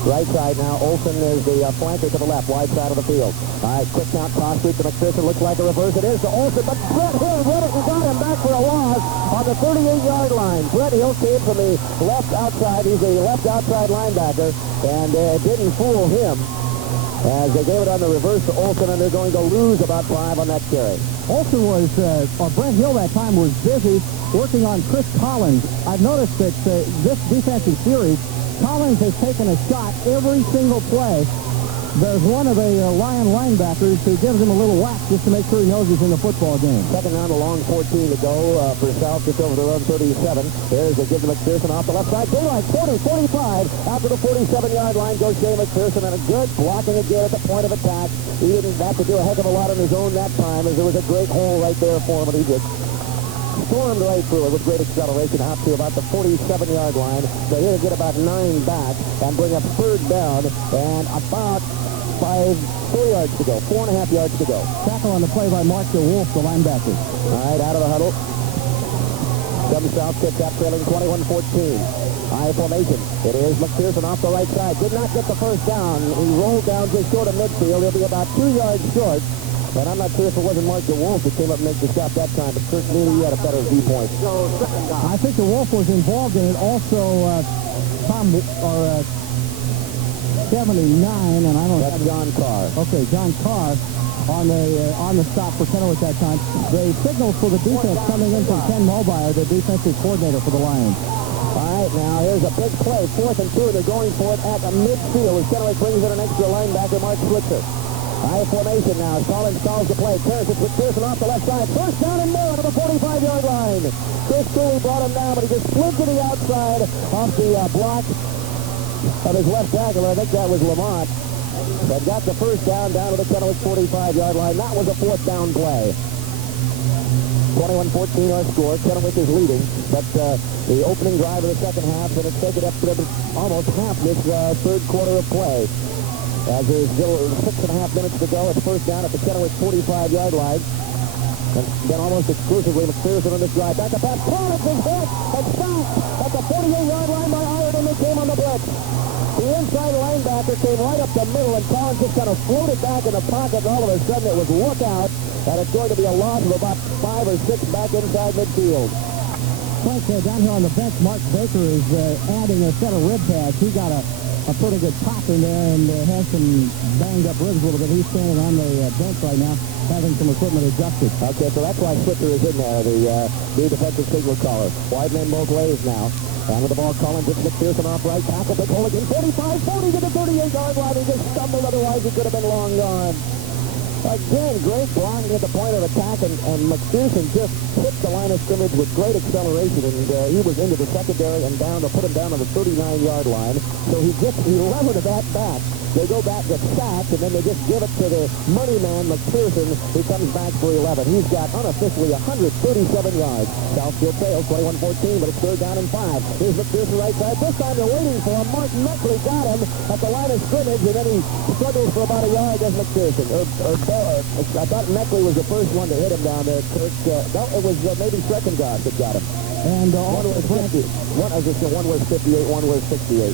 right side now. Olson is the flanker to the left, wide side of the field. All right, quick count, cross sweep to McPherson. Looks like a reverse. It is to Olson, but Brett Hill read it and got him back for a loss on the 38-yard line. Brett Hill came from the left outside. He's a left outside linebacker, and it didn't fool him as they gave it on the reverse to Olson, and they're going to lose about 5 on that carry. Olson was, or Brett Hill that time was busy working on Chris Collins. I've noticed that this defensive series, Collins has taken a shot every single play. There's one of the Lion linebackers who gives him a little whack just to make sure he knows he's in the football game. Second down, a long 14 to go for South, just over the run 37. There's a give to McPherson off the left side. Daylight, 40, 45. After the 47-yard line goes Shea McPherson, and a good blocking again at the point of attack. He didn't have to do a heck of a lot on his own that time, as there was a great hole right there for him, and he just stormed right through it with great acceleration out to about the 47-yard line. So he'll get about 9 back and bring up third down and about 4 yards to go, 4.5 yards to go. Tackle on the play by Mark DeWolf, the linebacker. All right, out of the huddle. Comes South, Kitsap trailing 21-14. High formation. It is McPherson off the right side. Did not get the first down. He rolled down just short of midfield. He'll be about 2 yards short. But I'm not sure if it wasn't Mark DeWolf that came up and made the stop that time, but Kirk Neely had a better viewpoint. I think DeWolf was involved in it. Also, 79, and I don't That's John Carr. Okay, John Carr on the stop for Kennewick that time. The signals for the defense coming in from Ken Mulbauer, the defensive coordinator for the Lions. All right, now here's a big play, 4th and 2. They're going for it at the midfield as Kennewick brings in an extra linebacker, Mark Switzer. High formation now. Collins calls the play. Carries it with McPherson off the left side. First down and more to the 45-yard line. Chris Cooley brought him down, but he just slid to the outside off the block of his left tackle. I think that was Lamont. But got the first down to the Kennewick 45-yard line. That was a 4th down play. 21-14 our score. Kennewick is leading, but the opening drive of the second half, and it's taken up almost half this third quarter of play. As there's still 6.5 minutes to go, it's first down at the Kennewick 45-yard line. And then almost exclusively McPherson on this drive. Back to pass. Collins is hit and stopped at the 48-yard line by Ireton, who came on the blitz. The inside linebacker came right up the middle, and Collins just kind of floated back in the pocket, and all of a sudden it was look out, and it's going to be a loss of about 5 or 6 back inside midfield. Frank, down here on the bench, Mark Baker is adding a set of rib pads. He got a pretty good pop in there and has some banged up ribs a little bit. He's standing on the bench right now, having some equipment adjusted. Okay, so that's why Switzer is in there, the new defensive signal caller. Wide men both ways now. And with the ball, Collins, it's McPherson off right tackle. Big hole again, 45-40 to the 38-yard line. He just stumbled, otherwise he could have been long gone. Again, great blocking at the point of attack, and McPherson just hit the line of scrimmage with great acceleration, and he was into the secondary and down to put him down on the 39-yard line. So he levered that back. They go back, get sacked, and then they just give it to the money man, McPherson, who comes back for 11. He's got unofficially 137 yards. Southfield trails 21-14, but it's third down and 5. Here's McPherson right side. This time they're waiting for him. Mark Meckley got him at the line of scrimmage, and then he struggles for about a yard against McPherson. I thought Meckley was the first one to hit him down there, Kirk. No, it was maybe Streckengoss that got him. And one was 50. One was 58, one was 68.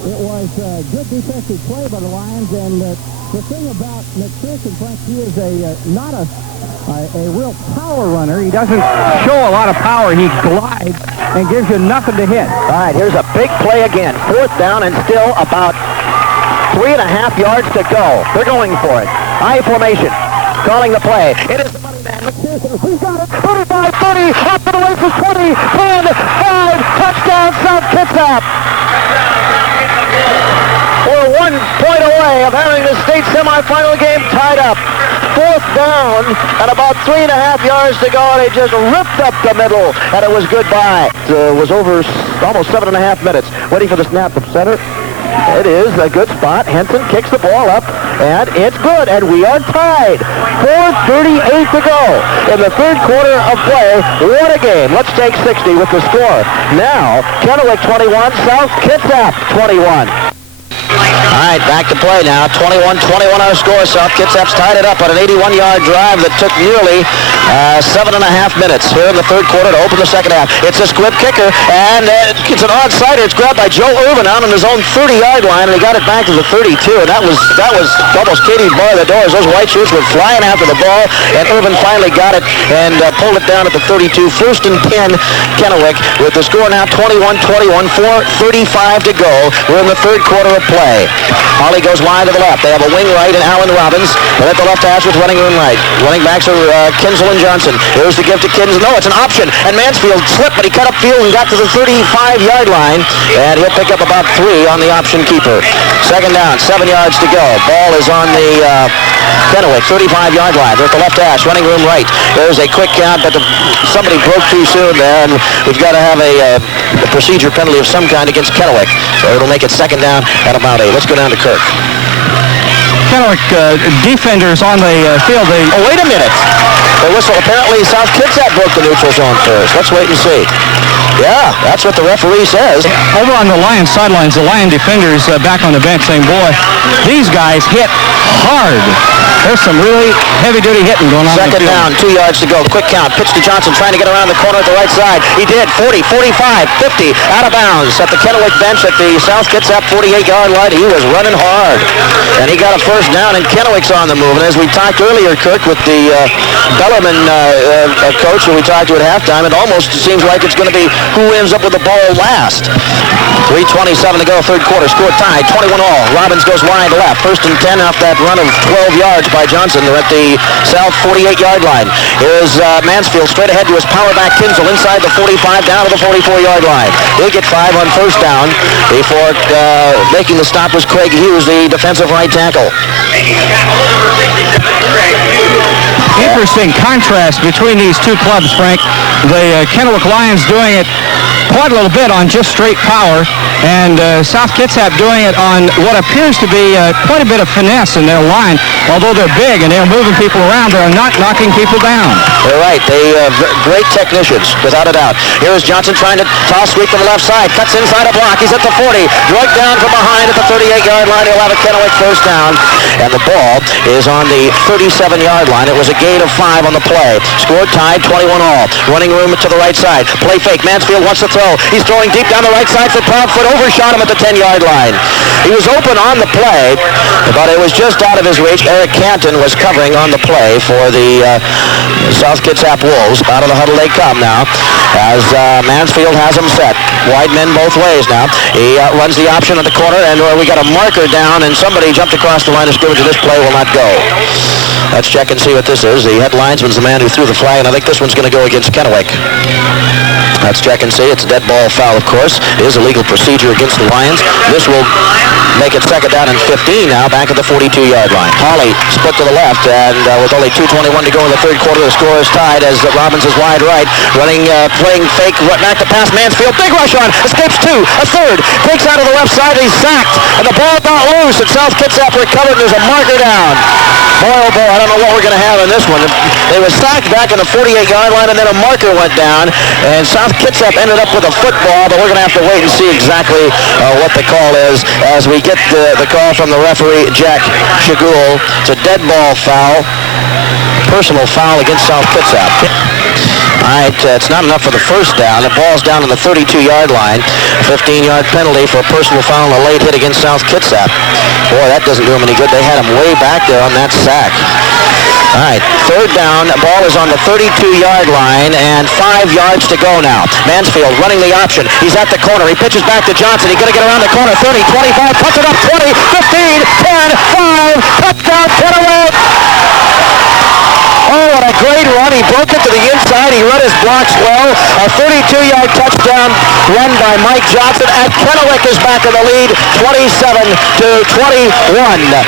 It was good defensive play by the Lions, and the thing about McPherson, Frank, he is not a real power runner. He doesn't show a lot of power. He glides and gives you nothing to hit. All right, here's a big play again. 4th down and still about 3.5 yards to go. They're going for it. High formation. Calling the play. It is the money man, McPherson. He's got it. 35, 30, up to the races, 20, 10, 5, touchdown, South Kitsap. We're 1 point away of having the state semifinal game tied up. 4th down and about 3.5 yards to go, and he just ripped up the middle, and it was goodbye. It was over almost 7.5 minutes. Waiting for the snap from center. It is a good spot. Henson kicks the ball up, and it's good, and we are tied. 4:38 to go in the third quarter of play. What a game. Let's take 60 with the score. Now, Kennewick 21, South Kitsap 21. All right, back to play now. 21-21 our score. South Kitsap's tied it up on an 81-yard drive that took nearly 7.5 minutes here in the third quarter to open the second half. It's a squib kicker, and it's an onside. It's grabbed by Joe Irvin out on his own 30-yard line, and he got it back to the 32, and that was almost Katie's bar the doors. Those white shirts were flying after the ball, and Irvin finally got it and pulled it down at the 32. First and 10, Kennewick, with the score now 21-21, 4:35 to go. We're in the third quarter of play. Harley goes wide to the left. They have a wing right and Alan Robbins. And at the left hash with running room right. Running backs are Kinsel and Johnson. Here's the give to Kinsel. No, it's an option. And Mansfield slipped, but he cut upfield and got to the 35-yard line. And he'll pick up about 3 on the option keeper. Second down, 7 yards to go. Ball is on the Kennewick 35-yard line. They're at the left hash, running room right. There's a quick count, but somebody broke too soon there, and we've got to have a procedure penalty of some kind against Kennewick. So it'll make it second down at about 8. Let's go down to Kirk. Kennewick defenders on the field. Oh, wait a minute. The whistle. Apparently South Kitsap broke the neutral zone first. Let's wait and see. Yeah, that's what the referee says. Over on the Lions sidelines, the Lion defenders back on the bench saying, boy, these guys hit hard. There's some really heavy-duty hitting going on. Second down, 2 yards to go. Quick count. Pitch to Johnson, trying to get around the corner at the right side. He did. 40, 45, 50, out of bounds at the Kennewick bench at the South Kitsap 48-yard line. He was running hard, and he got a first down, and Kennewick's on the move. And as we talked earlier, Kirk, with the Bellerman coach who we talked to at halftime, it almost seems like it's going to be who ends up with the ball last. 3:27 to go, third quarter. Score tied, 21 all. Robbins goes wide left. First and 10 off that run of 12 yards by Johnson. They're at the South 48-yard line. Here's Mansfield straight ahead to his power back Kinsel inside the 45 down to the 44-yard line. He'll get 5 on first down before making the stop was Craig Hughes, the defensive right tackle. Interesting contrast between these two clubs, Frank. The Kennewick Lions doing it quite a little bit on just straight power, and South Kitsap doing it on what appears to be quite a bit of finesse in their line. Although they're big and they're moving people around, they're not knocking people down. They're right. They great technicians, without a doubt. Here is Johnson trying to toss sweep from the left side. Cuts inside a block. He's at the 40. Drugged down from behind at the 38-yard line. He'll have a Kennewick first down. And the ball is on the 37-yard line. It was a gain of 5 on the play. Score tied, 21 all. Running room to the right side. Play fake. Mansfield wants to throw. He's throwing deep down the right side for Proudfoot. Overshot him at the 10-yard line. He was open on the play, but it was just out of his reach. Eric Canton was covering on the play for the South Kitsap Wolves. Out of the huddle they come now as Mansfield has them set. Wide men both ways now. He runs the option at the corner, and we got a marker down, and somebody jumped across the line of scrimmage, and this play will not go. Let's check and see what this is. The head linesman's the man who threw the flag, and I think this one's going to go against Kennewick. Let's check and see. It's a dead ball foul, of course. It is a legal procedure against the Lions. This will make it second down and 15 now, back at the 42-yard line. Hawley split to the left, and with only 2:21 to go in the third quarter, the score is tied as Robbins is wide right, running, playing fake, back to pass Mansfield. Big rush on, escapes 2, a third, takes out of the left side, he's sacked, and the ball got loose, and South Kitsap recovered, and there's a marker down. Boy, oh boy, I don't know what we're going to have in this one. They were sacked back in the 48-yard line, and then a marker went down, and South Kitsap ended up with a football, but we're going to have to wait and see exactly what the call is as we get the call from the referee, Jack Shagul. It's a dead ball foul, personal foul against South Kitsap. All right, it's not enough for the first down. The ball's down on the 32-yard line. 15-yard penalty for a personal foul and a late hit against South Kitsap. Boy, that doesn't do him any good. They had him way back there on that sack. All right, third down. The ball is on the 32-yard line, and 5 yards to go now. Mansfield running the option. He's at the corner. He pitches back to Johnson. He's going to get around the corner. 30, 25, cuts it up. 20, 15, 10, 5. Touchdown, Kennewick. Oh, what a great run. He broke it to the inside. He run his blocks well. A 32-yard touchdown run by Mike Johnson, and Kennewick is back in the lead, 27-21.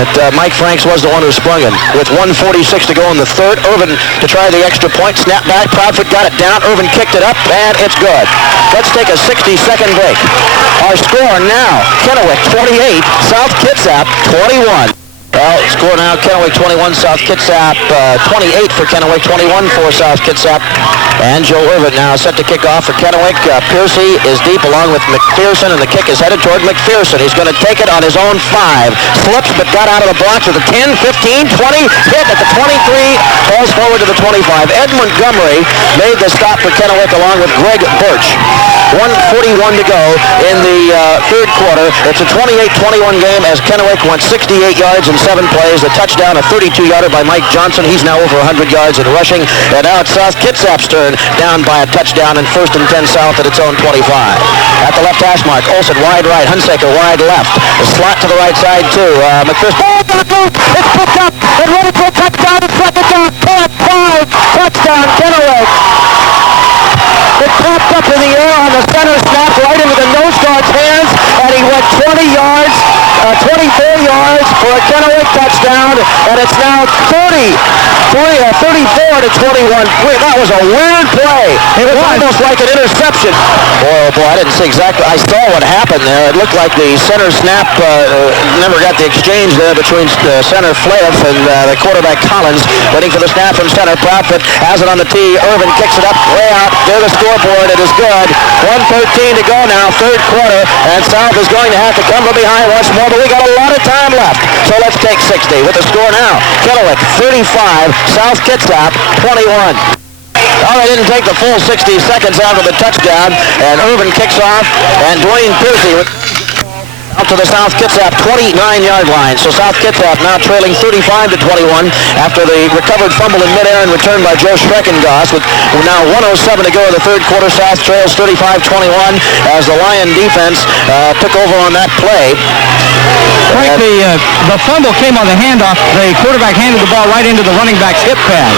But Mike Franks was the one who sprung him. With 1:46 to go in the third, Irvin to try the extra point. Snap back. Proudfoot got it down. Irvin kicked it up, and it's good. Let's take a 60-second break. Our score now, Kennewick 28, South Kitsap 21. Well, score now, Kennewick 21, South Kitsap 28 for Kennewick, 21 for South Kitsap. And Joe Irvin now set to kick off for Kennewick. Piercy is deep along with McPherson, and the kick is headed toward McPherson. He's going to take it on his own 5. Slips, but got out of the blocks with a 10, 15, 20. Hit at the 23, falls forward to the 25. Ed Montgomery made the stop for Kennewick along with Greg Birch. 1:41 to go in the third quarter. It's a 28-21 game as Kennewick went 68 yards in 7 plays. A touchdown, a 32-yarder by Mike Johnson. He's now over 100 yards in rushing. And now it's South Kitsap's turn, down by a touchdown and 1st and 10 South at its own 25. At the left hash mark, Olsen wide right, Hunsaker wide left. A slot to the right side too. McPherson. It's picked up and ready for a touchdown. It's second down. 5. Touchdown Kennewick. It popped up in the air on the center snap right into the nose guard's hands, and he went 24 yards for a Kennewick touchdown, and it's now 34-21. That was a weird play. It was almost like an interception. Boy, oh boy, I didn't see exactly. I saw what happened there. It looked like the center snap never got the exchange there between center Flaith and the quarterback Collins. Waiting for the snap from center. Proudfoot has it on the tee. Irvin kicks it up way out. There's the scoreboard. It is good. 1:13 to go now, third quarter, and South is going to have to come from behind once more, but we got a lot of time left. So let's take 60 with the score now. Kennewick 35, South Kitsap 21. Oh, they didn't take the full 60 seconds after the touchdown, and Irvin kicks off, and Dwayne Piercy out to the South Kitsap 29-yard line. So South Kitsap now trailing 35-21 after the recovered fumble in midair and returned by Joe Schreckengoss. With now 1:07 to go in the third quarter, South trails 35-21 as the Lion defense took over on that play. Frank, the fumble came on the handoff. The quarterback handed the ball right into the running back's hip pad.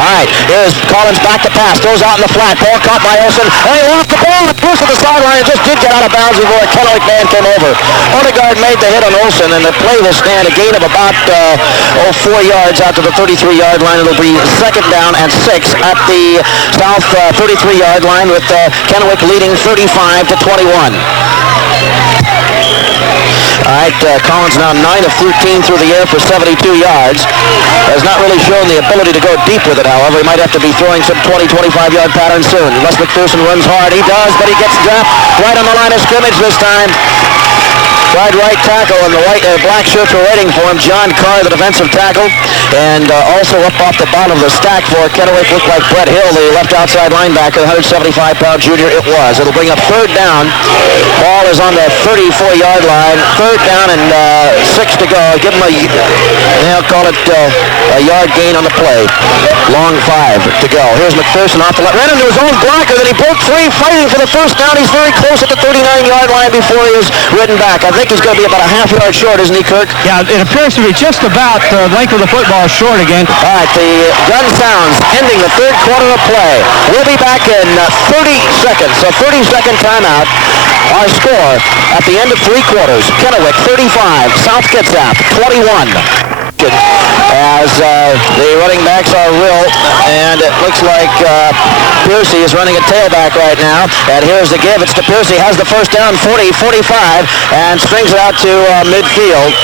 All right, here's Collins back to pass. Goes out in the flat. Ball caught by Olsen. And he lost the ball. Pushed to the sideline. It just did get out of bounds before a Kennewick man came over. Odegaard made the hit on Olsen, and the play will stand a gain of about 4 yards out to the 33-yard line. It'll be second down and 6 at the South 33-yard line with Kennewick leading 35-21. All right, Collins now 9 of 13 through the air for 72 yards. Has not really shown the ability to go deep with it, however. He might have to be throwing some 20, 25-yard patterns soon. Unless McPherson runs hard. He does, but he gets dropped right on the line of scrimmage this time. Tried right tackle, and the white black shirts were waiting for him. John Carr, the defensive tackle, and also up off the bottom of the stack for Kennewick looked like Brett Hill, the left outside linebacker, 175-pound junior. It was. It'll bring up third down. Ball is on the 34-yard line. Third down and 6 to go. Give him they'll call it a yard gain on the play. Long 5 to go. Here's McPherson off the left. Ran into his own blocker, then he broke free, fighting for the first down. He's very close at the 39-yard line before he is ridden back. I think he's going to be about a half-yard short, isn't he, Kirk? Yeah, it appears to be just about the length of the football short again. All right, the gun sounds, ending the third quarter of play. We'll be back in 30 seconds, so 30-second timeout. Our score at the end of 3 quarters, Kennewick 35, South Kitsap 21. As the running backs are Rill, and it looks like Piercy is running a tailback right now. And here's the give. It's to Piercy. Has the first down, 40, 45, and strings it out to midfield.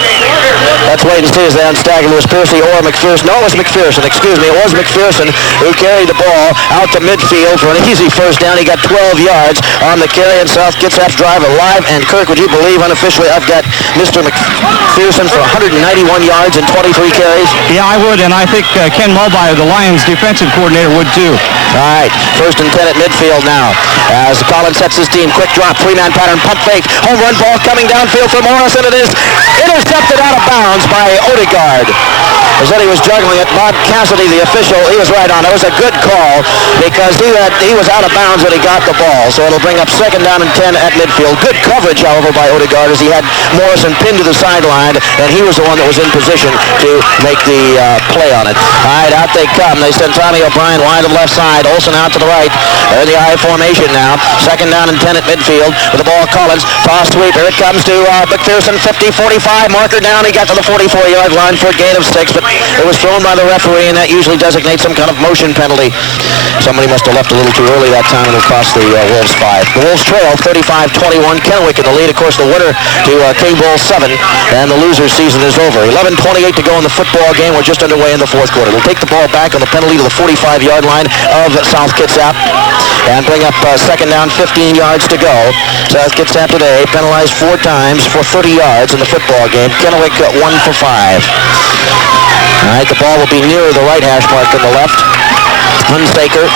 Let's wait and see as they unstack. It was Piercy or McPherson. No, it was McPherson. Excuse me. It was McPherson who carried the ball out to midfield for an easy first down. He got 12 yards on the carry, and South Kitsap's drive alive. And Kirk, would you believe unofficially I've got Mr. McPherson for 191 yards and 23 carries? Yeah, I would, and I think Ken Mulby, the Lions defensive coordinator, would too. All right, first and 10 at midfield now. As Collins sets his team, quick drop, 3-man pattern, pump fake, home run ball coming downfield for Morris, and it is intercepted out of bounds by Odegaard. said he was juggling it. Bob Cassidy, the official, he was right on. It was a good call because he was out of bounds when he got the ball. So it'll bring up second down and 10 at midfield. Good coverage, however, by Odegaard as he had Morrison pinned to the sideline, and he was the one that was in position to make the play on it. All right, out they come. They send Tommy O'Brien wide to the left side. Olsen out to the right. They're in the I formation now. Second down and 10 at midfield with the ball. Collins. Toss sweep. Here it comes to McPherson. 50-45. Marker down. He got to the 44-yard line for a gain of 6, but it was thrown by the referee, and that usually designates some kind of motion penalty. Somebody must have left a little too early that time, and it'll cost the Wolves 5. The Wolves trail 35-21. Kennewick in the lead. Of course, the winner to King Bowl 7, and the loser's season is over. 11:28 to go in the football game. We're just underway in the fourth quarter. We'll take the ball back on the penalty to the 45-yard line of South Kitsap and bring up second down, 15 yards to go. South Kitsap today penalized 4 times for 30 yards in the football game. Kennewick 1 for 5. All right, the ball will be nearer the right hash mark than the left. Hunsaker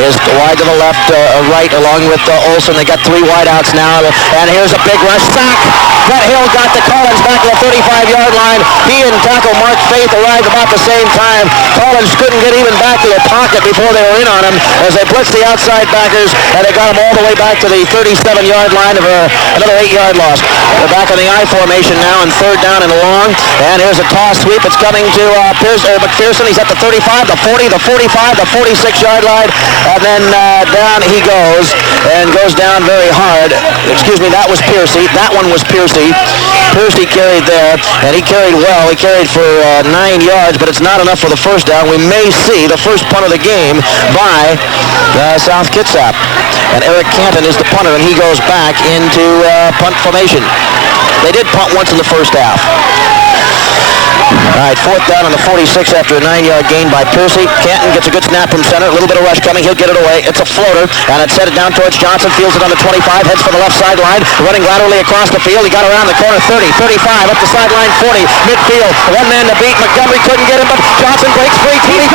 is wide to the left, right, along with Olsen. They got 3 wideouts now, and here's a big rush. Sack! Brett Hill got to Collins back to the 35-yard line. He and tackle Mark Faith arrived about the same time. Collins couldn't get even back to the pocket before they were in on him as they blitzed the outside backers, and they got him all the way back to the 37-yard line of another 8-yard loss. They're back on the I formation now, and third down and long. And here's a toss sweep. It's coming to McPherson. He's at the 35, the 40, the 45, the 46-yard line. And then down he goes, and goes down very hard. Excuse me, that was Piercy. That one was Piercy. Piercy carried there, and he carried well. He carried for 9 yards, but it's not enough for the first down. We may see the first punt of the game by South Kitsap. And Eric Canton is the punter, and he goes back into punt formation. They did punt once in the first half. All right, fourth down on the 46 after a 9-yard gain by Piercy. Canton gets a good snap from center. A little bit of rush coming. He'll get it away. It's a floater, and it's set it down towards Johnson. Fields it on the 25. Heads for the left sideline. Running laterally across the field. He got around the corner. 30, 35, up the sideline. 40, midfield. One man to beat. Montgomery couldn't get him, but Johnson breaks free. 20.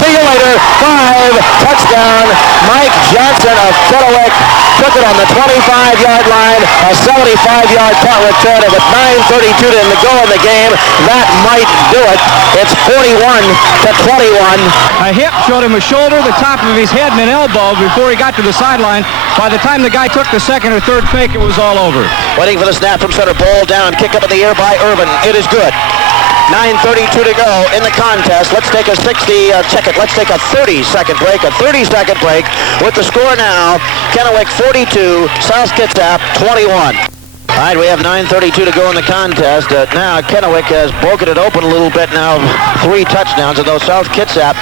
See you later. 5. Touchdown. Mike Johnson of Kennewick took it on the 25-yard line. A 75-yard punt return. And with 9:32 to go in the game, that might do it. It's 41-21. A hip showed him a shoulder, the top of his head, and an elbow before he got to the sideline. By the time the guy took the second or third fake, it was all over. Waiting for the snap from center. Ball down. Kick up in the air by Irvin. It is good. 9:32 to go in the contest. Let's take a 30-second break. A 30-second break with the score now. Kennewick 42, South Kitsap 21. All right, we have 9:32 to go in the contest. Now Kennewick has broken it open a little bit now. 3 touchdowns, although South Kitsap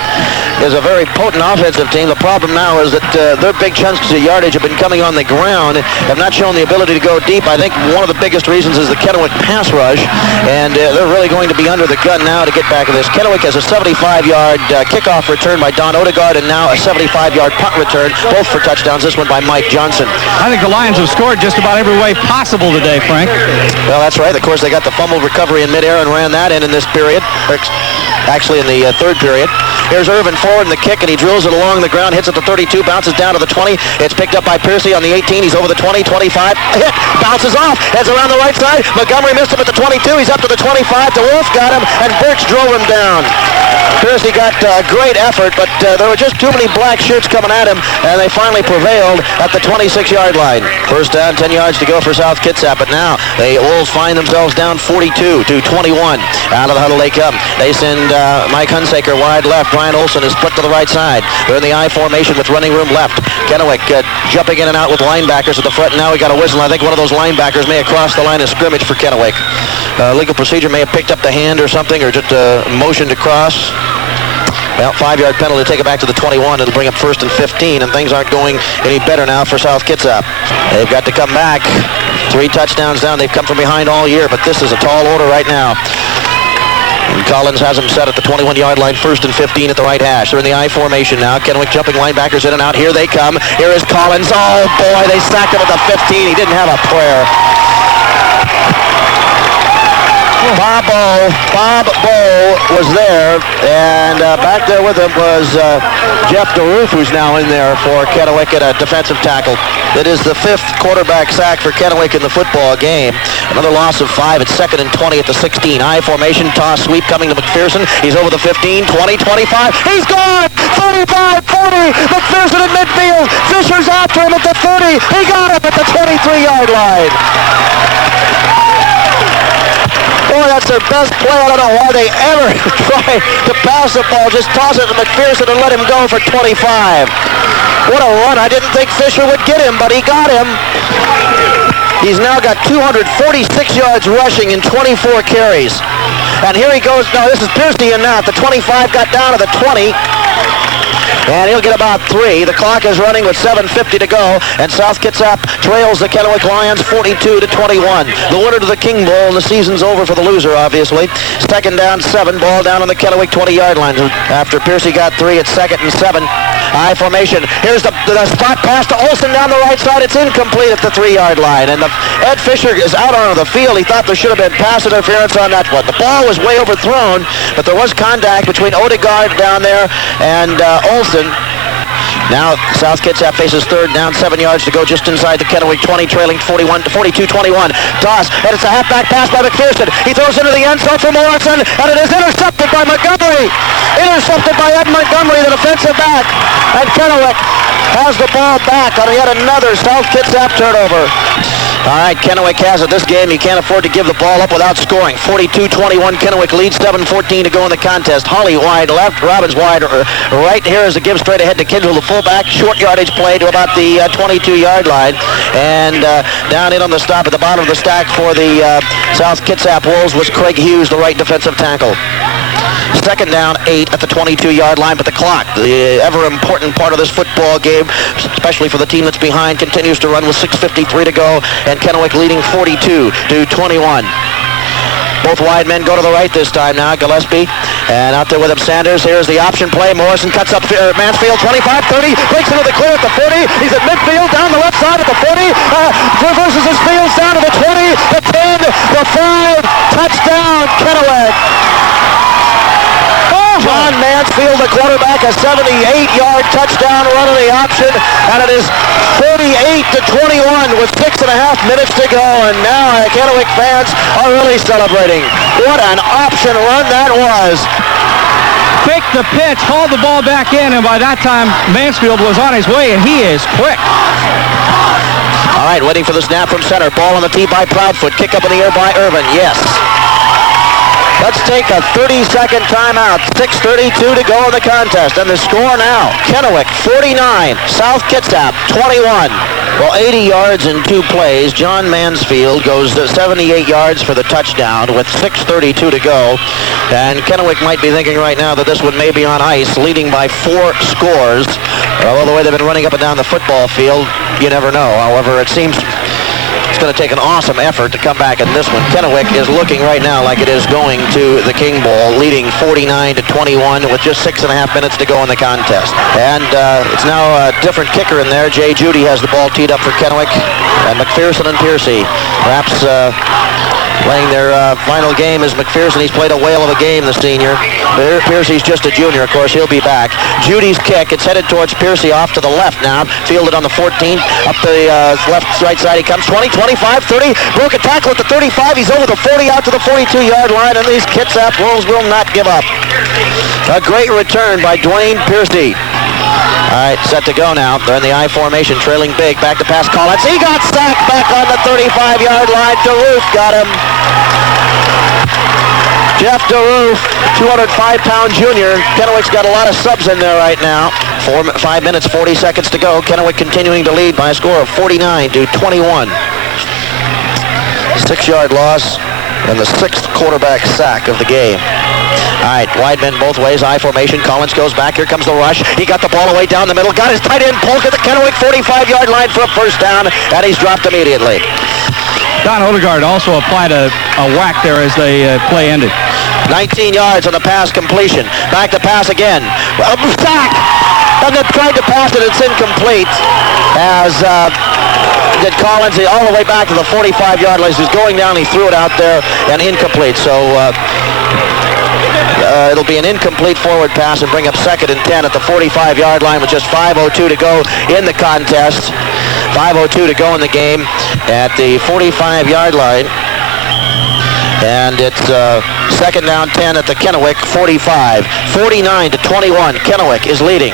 is a very potent offensive team. The problem now is that their big chunks of yardage have been coming on the ground, have not shown the ability to go deep. I think one of the biggest reasons is the Kennewick pass rush, and they're really going to be under the gun now to get back to this. Kennewick has a 75-yard kickoff return by Don Odegaard, and now a 75-yard punt return, both for touchdowns. This one by Mike Johnson. I think the Lions have scored just about every way possible today, Frank. Well, that's right. Of course, they got the fumble recovery in midair and ran that in this period. Actually, in the third period. Here's Irvin forward in the kick, and he drills it along the ground, hits at the 32, bounces down to the 20. It's picked up by Piercy on the 18. He's over the 20, 25. Hit, bounces off, heads around the right side. Montgomery missed him at the 22. He's up to the 25. DeWolf got him, and Birch drove him down. Piercy got a great effort, but there were just too many black shirts coming at him, and they finally prevailed at the 26-yard line. First down, 10 yards to go for South Kitsap, but now the Wolves find themselves down 42-21. Out of the huddle they come. They send Mike Hunsaker wide left. Brian Olsen is split to the right side. They're in the I formation with running room left. Kennewick jumping in and out with linebackers at the front. Now we got a whistle. I think one of those linebackers may have crossed the line of scrimmage for Kennewick. Legal procedure may have picked up the hand or something, or just a motion to cross. Well, 5-yard penalty to take it back to the 21. It'll bring up first and 15, and things aren't going any better now for South Kitsap. They've got to come back. 3 touchdowns down. They've come from behind all year, but this is a tall order right now. And Collins has him set at the 21-yard line, first and 15 at the right hash. They're in the I formation now. Kennewick jumping linebackers in and out. Here they come. Here is Collins. Oh, boy, they sacked him at the 15. He didn't have a prayer. Bob Bowe was there, and back there with him was Jeff DeRoof, who's now in there for Kennewick at a defensive tackle. It is the 5th quarterback sack for Kennewick in the football game. Another loss of 5. It's 2nd and 20 at the 16. I formation, toss, sweep coming to McPherson. He's over the 15, 20, 25. He's gone! 35, 40. McPherson at midfield. Fisher's after him at the 30. He got him at the 23-yard line. Boy, that's their best play. I don't know why they ever try to pass the ball. Just toss it to McPherson and let him go for 25. What a run. I didn't think Fisher would get him, but he got him. He's now got 246 yards rushing in 24 carries. And here he goes. No, this is Piercy in now. The 25 got down to the 20. And he'll get about 3. The clock is running with 7:50 to go, and South Kitsap trails the Kennewick Lions 42-21. The winner to the King Bowl, and the season's over for the loser, obviously. 2nd down, 7. Ball down on the Kennewick 20-yard line. After Piercy got 3, it's 2nd and 7. I formation. Here's the spot pass to Olsen down the right side. It's incomplete at the 3-yard line, and Ed Fisher is out onto the field. He thought there should have been pass interference on that one. The ball was way overthrown, but there was contact between Odegaard down there and Olsen. Now South Kitsap faces 3rd down, 7 yards to go just inside the Kennewick 20, trailing 42-21. Toss, and it's a halfback pass by McPherson. He throws into the end zone for Morrison, and it is intercepted by Montgomery. Intercepted by Ed Montgomery, the defensive back. And Kennewick has the ball back on yet another South Kitsap turnover. All right, Kennewick has it. This game, you can't afford to give the ball up without scoring. 42-21, Kennewick leads, 7:14 to go in the contest. Holly wide left, Robbins wide right. Here is a give straight ahead to Kindle, the fullback. Short yardage play to about the 22-yard line. And down in on the stop at the bottom of the stack for the South Kitsap Wolves was Craig Hughes, the right defensive tackle. 2nd down, 8 at the 22-yard line, but the clock, the ever-important part of this football game, especially for the team that's behind, continues to run with 6:53 to go, and Kennewick leading 42-21. Both wide men go to the right this time now. Gillespie, and out there with him Sanders. Here's the option play. Morrison cuts up Mansfield, 25, 30, breaks into the clear at the 40. He's at midfield, down the left side at the 40. Reverses his fields down to the 20, the 10, the 5. Touchdown, Kennewick. John Mansfield, the quarterback, a 78-yard touchdown run of the option, and it is 48-21 with 6.5 minutes to go, and now Kennewick fans are really celebrating. What an option run that was. Faked the pitch, hauled the ball back in, and by that time, Mansfield was on his way, and he is quick. All right, waiting for the snap from center. Ball on the tee by Proudfoot. Kick up in the air by Irvin. Yes. Let's take a 30-second timeout. 6:32 to go in the contest. And the score now, Kennewick 49, South Kitsap 21. Well, 80 yards in 2 plays. John Mansfield goes 78 yards for the touchdown with 6:32 to go. And Kennewick might be thinking right now that this one may be on ice, leading by 4 scores. Although the way they've been running up and down the football field, you never know. However, it seems it's going to take an awesome effort to come back in this one. Kennewick is looking right now like it is going to the King Bowl, leading 49-21 with just 6.5 minutes to go in the contest. And it's now a different kicker in there. Jay Judy has the ball teed up for Kennewick. And McPherson and Piercy perhaps playing their final game is McPherson. He's played a whale of a game, the senior. Piercy's just a junior, of course. He'll be back. Judy's kick. It's headed towards Piercy off to the left now. Fielded on the 14. Up the right side he comes. 20, 25, 30. Broke a tackle at the 35. He's over the 40 out to the 42-yard line, and these Kitsap Wolves will not give up. A great return by Dwayne Piercy. All right, set to go now. They're in the I formation, trailing big. Back to pass Collins. He got sacked back on the 35-yard line. DeRoof got him. Jeff DeRoof, 205-pound junior. Kennewick's got a lot of subs in there right now. 5 minutes, 40 seconds to go. Kennewick continuing to lead by a score of 49-21. 6-yard loss and the 6th quarterback sack of the game. All right, wide men both ways, I formation. Collins goes back. Here comes the rush. He got the ball away down the middle. Got his tight end Polk at the Kennewick 45-yard line for a first down, and he's dropped immediately. Don Odegaard also applied a whack there as the play ended. 19 yards on the pass completion. Back to pass again. Sack! And they tried to pass it. It's incomplete as did Collins all the way back to the 45-yard line. He's going down. He threw it out there and incomplete. So it'll be an incomplete forward pass and bring up 2nd and 10 at the 45-yard line with just 5:02 to go in the contest. 5:02 to go in the game at the 45-yard line. And it's 2nd down 10 at the Kennewick 45. 49-21. Kennewick is leading.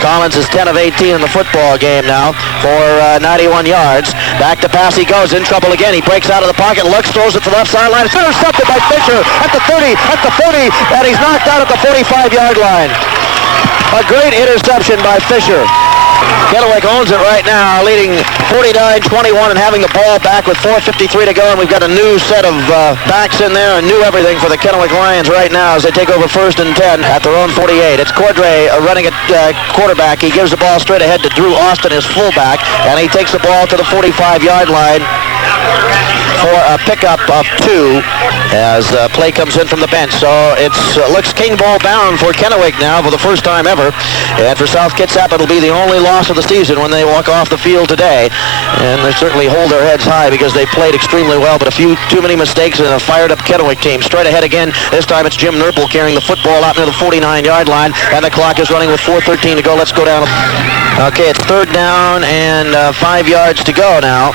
Collins is 10 of 18 in the football game now for 91 yards. Back to pass he goes. In trouble again. He breaks out of the pocket, looks, throws it to the left sideline. It's intercepted by Fisher at the 30, at the 40, and he's knocked out at the 45-yard line. A great interception by Fisher. Kennewick owns it right now, leading 49-21 and having the ball back with 4:53 to go, and we've got a new set of backs in there and new everything for the Kennewick Lions right now as they take over 1st and 10 at their own 48. It's Cordray running at quarterback. He gives the ball straight ahead to Drew Austin, his fullback, and he takes the ball to the 45-yard line for a pickup of 2 as play comes in from the bench. So it looks king ball bound for Kennewick now for the first time ever. And for South Kitsap, it'll be the only loss of the season when they walk off the field today. And they certainly hold their heads high because they played extremely well, but a few too many mistakes and a fired-up Kennewick team. Straight ahead again. This time it's Jim Nurple carrying the football out near the 49-yard line, and the clock is running with 4:13 to go. Let's go down. Okay, it's 3rd down and 5 yards to go now.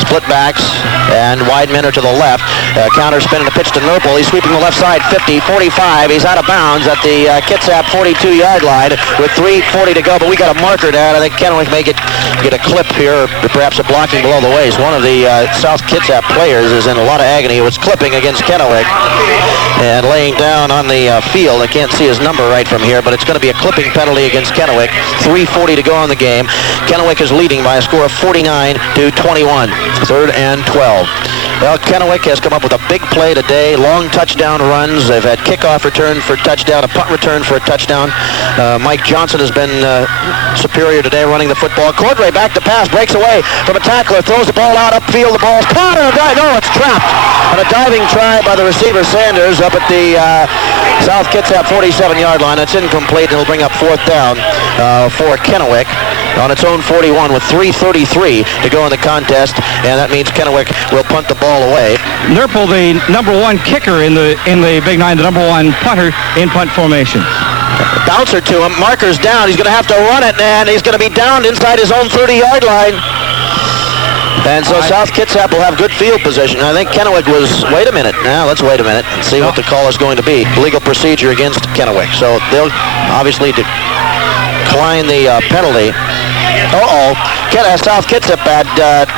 Split backs and wide men are to the left. Counter spin and a pitch to Nurple. He's sweeping the left side, 50, 45. He's out of bounds at the Kitsap 42-yard line with 3:40 to go. But we got a marker down. I think Kennewick may get a clip here, or perhaps a blocking below the waist. One of the South Kitsap players is in a lot of agony. He was clipping against Kennewick and laying down on the field. I can't see his number right from here, but it's going to be a clipping penalty against Kennewick. 3:40 to go in the game. Kennewick is leading by a score of 49-21. 3rd and 12. Well, Kennewick has come up with a big play today. Long touchdown runs. They've had kickoff return for a touchdown, a punt return for a touchdown. Mike Johnson has been superior today running the football. Cordray back to pass, breaks away from a tackler, throws the ball out upfield. The ball's caught and a dive. No, it's trapped. And a diving try by the receiver Sanders up at the South Kitsap 47-yard line. It's incomplete, and it'll bring up 4th down for Kennewick on its own 41 with 3:33 to go in the contest, and that means Kennewick will punt the ball away. Nurple, the number 1 kicker in the Big Nine, the number 1 punter in punt formation. Bouncer to him, marker's down. He's going to have to run it, and he's going to be downed inside his own 30-yard line. And so South Kitsap will have good field position. I think Kennewick was, wait a minute. Now let's wait a minute and see what the call is going to be. Legal procedure against Kennewick. So they'll obviously decline the penalty. South Kitsap had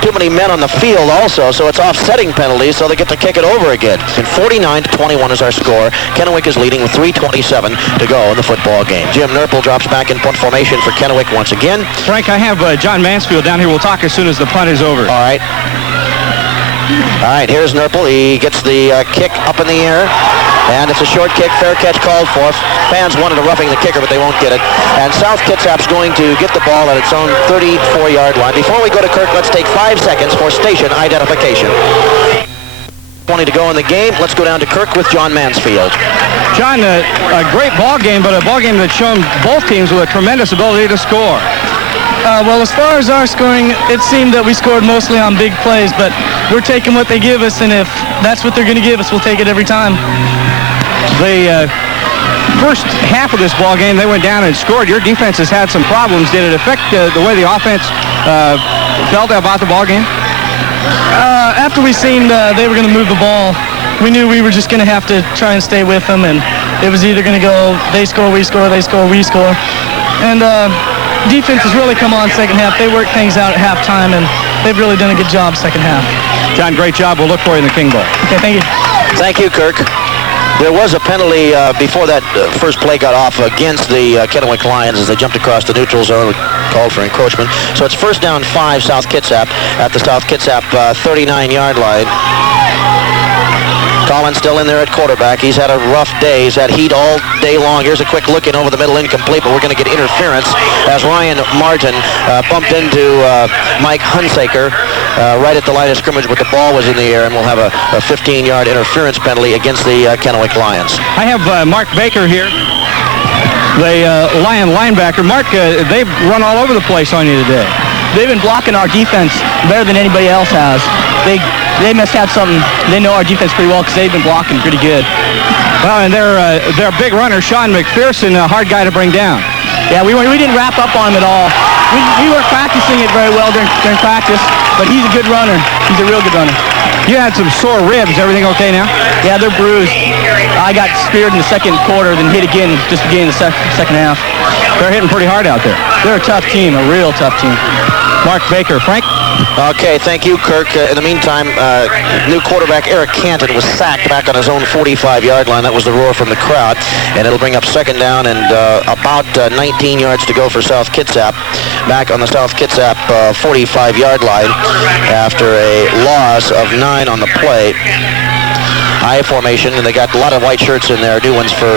too many men on the field also, so it's offsetting penalties, so they get to kick it over again. And 49-21 is our score. Kennewick is leading with 3:27 to go in the football game. Jim Nurple drops back in punt formation for Kennewick once again. Frank, I have John Mansfield down here. We'll talk as soon as the punt is over. All right. All right, here's Nurple. He gets the kick up in the air, and it's a short kick. Fair catch called for. Fans wanted a roughing the kicker, but they won't get it. And South Kitsap's going to get the ball at its own 34-yard line. Before we go to Kirk, let's take 5 seconds for station identification. 20 to go in the game. Let's go down to Kirk with John Mansfield. John, a great ball game, but a ball game that's shown both teams with a tremendous ability to score. Well, as far as our scoring, it seemed that we scored mostly on big plays, but we're taking what they give us, and if that's what they're going to give us, we'll take it every time. The first half of this ball game, they went down and scored. Your defense has had some problems. Did it affect the way the offense felt about the ball game? After we seen they were going to move the ball, we knew we were just going to have to try and stay with them, and it was either going to go they score, we score, they score, we score. And defense has really come on second half. They worked things out at halftime, and they've really done a good job second half. John, great job. We'll look for you in the King Bowl. Okay, thank you. Thank you, Kirk. There was a penalty before that first play got off against the Kennewick Lions as they jumped across the neutral zone, called for encroachment. So it's 1st down 5, South Kitsap at the South Kitsap 39-yard line. Collins still in there at quarterback. He's had a rough day. He's had heat all day long. Here's a quick look in over the middle, incomplete, but we're going to get interference as Ryan Martin bumped into Mike Hunsaker right at the line of scrimmage, but the ball was in the air, and we'll have a 15-yard interference penalty against the Kennewick Lions. I have Mark Baker here, the Lion linebacker. Mark, they've run all over the place on you today. they've been blocking our defense better than anybody else has. They must have something. They know our defense pretty well because they've been blocking pretty good. Well, and their big runner, Sean McPherson, a hard guy to bring down. Yeah, we didn't wrap up on him at all. We weren't practicing it very well during practice, but he's a good runner. He's a real good runner. You had some sore ribs. Everything okay now? Yeah, they're bruised. I got speared in the second quarter, then hit again just beginning the second half. They're hitting pretty hard out there. They're a tough team, a real tough team. Mark Baker. Frank? Okay, thank you, Kirk. In the meantime, new quarterback Eric Canton was sacked back on his own 45-yard line. That was the roar from the crowd, and it'll bring up second down and about 19 yards to go for South Kitsap. Back on the South Kitsap 45-yard line after a loss of 9 on the play. I formation, and they got a lot of white shirts in there, new ones for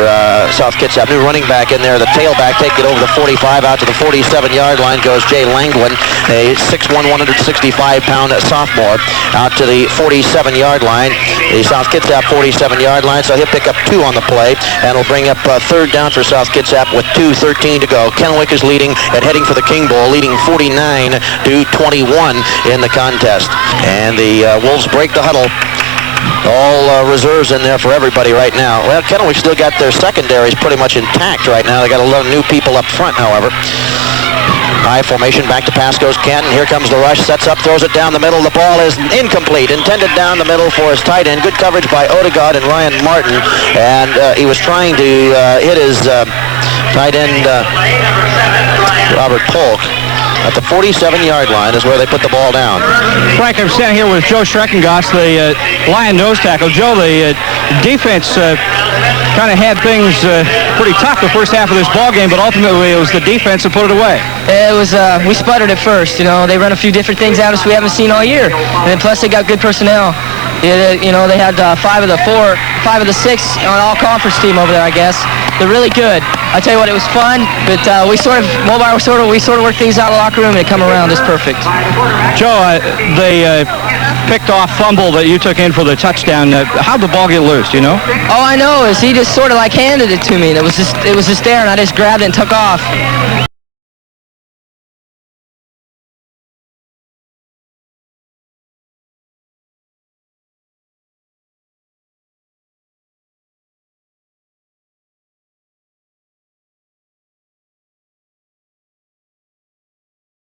South Kitsap. New running back in there, the tailback taking it over the 45, out to the 47-yard line goes Jay Langwin, a 6'1", 165-pound sophomore, out to the 47-yard line, the South Kitsap 47-yard line, so he'll pick up 2 on the play, and will bring up third down for South Kitsap with 2:13 to go. Kennewick is leading and heading for the King Bowl, leading 49-21 in the contest. And the Wolves break the huddle. All reserves in there for everybody right now. Well, Kennewick still got their secondaries pretty much intact right now. They got a lot of new people up front, however. High formation, back to pass goes Canton. Here comes the rush, sets up, throws it down the middle. The ball is incomplete, intended down the middle for his tight end. Good coverage by Odegaard and Ryan Martin. And he was trying to hit his tight end, Robert Polk. At the 47-yard line is where they put the ball down. Frank, I'm standing here with Joe Schreckengoss, the Lion nose tackle. Joe, the defense kind of had things pretty tough the first half of this ball game, but ultimately it was the defense that put it away. It was, we sputtered at first. You know, they run a few different things at us we haven't seen all year. And then plus they got good personnel. You know, they had 5 of the 6 on an all-conference team over there, I guess. They're really good. I tell you what, it was fun, but we sort of worked things out in the locker room and it come around just perfect. Joe, the picked off fumble that you took in for the touchdown, how'd the ball get loose, do you know? All I know is he just sort of like handed it to me, and it was just there, and I just grabbed it and took off.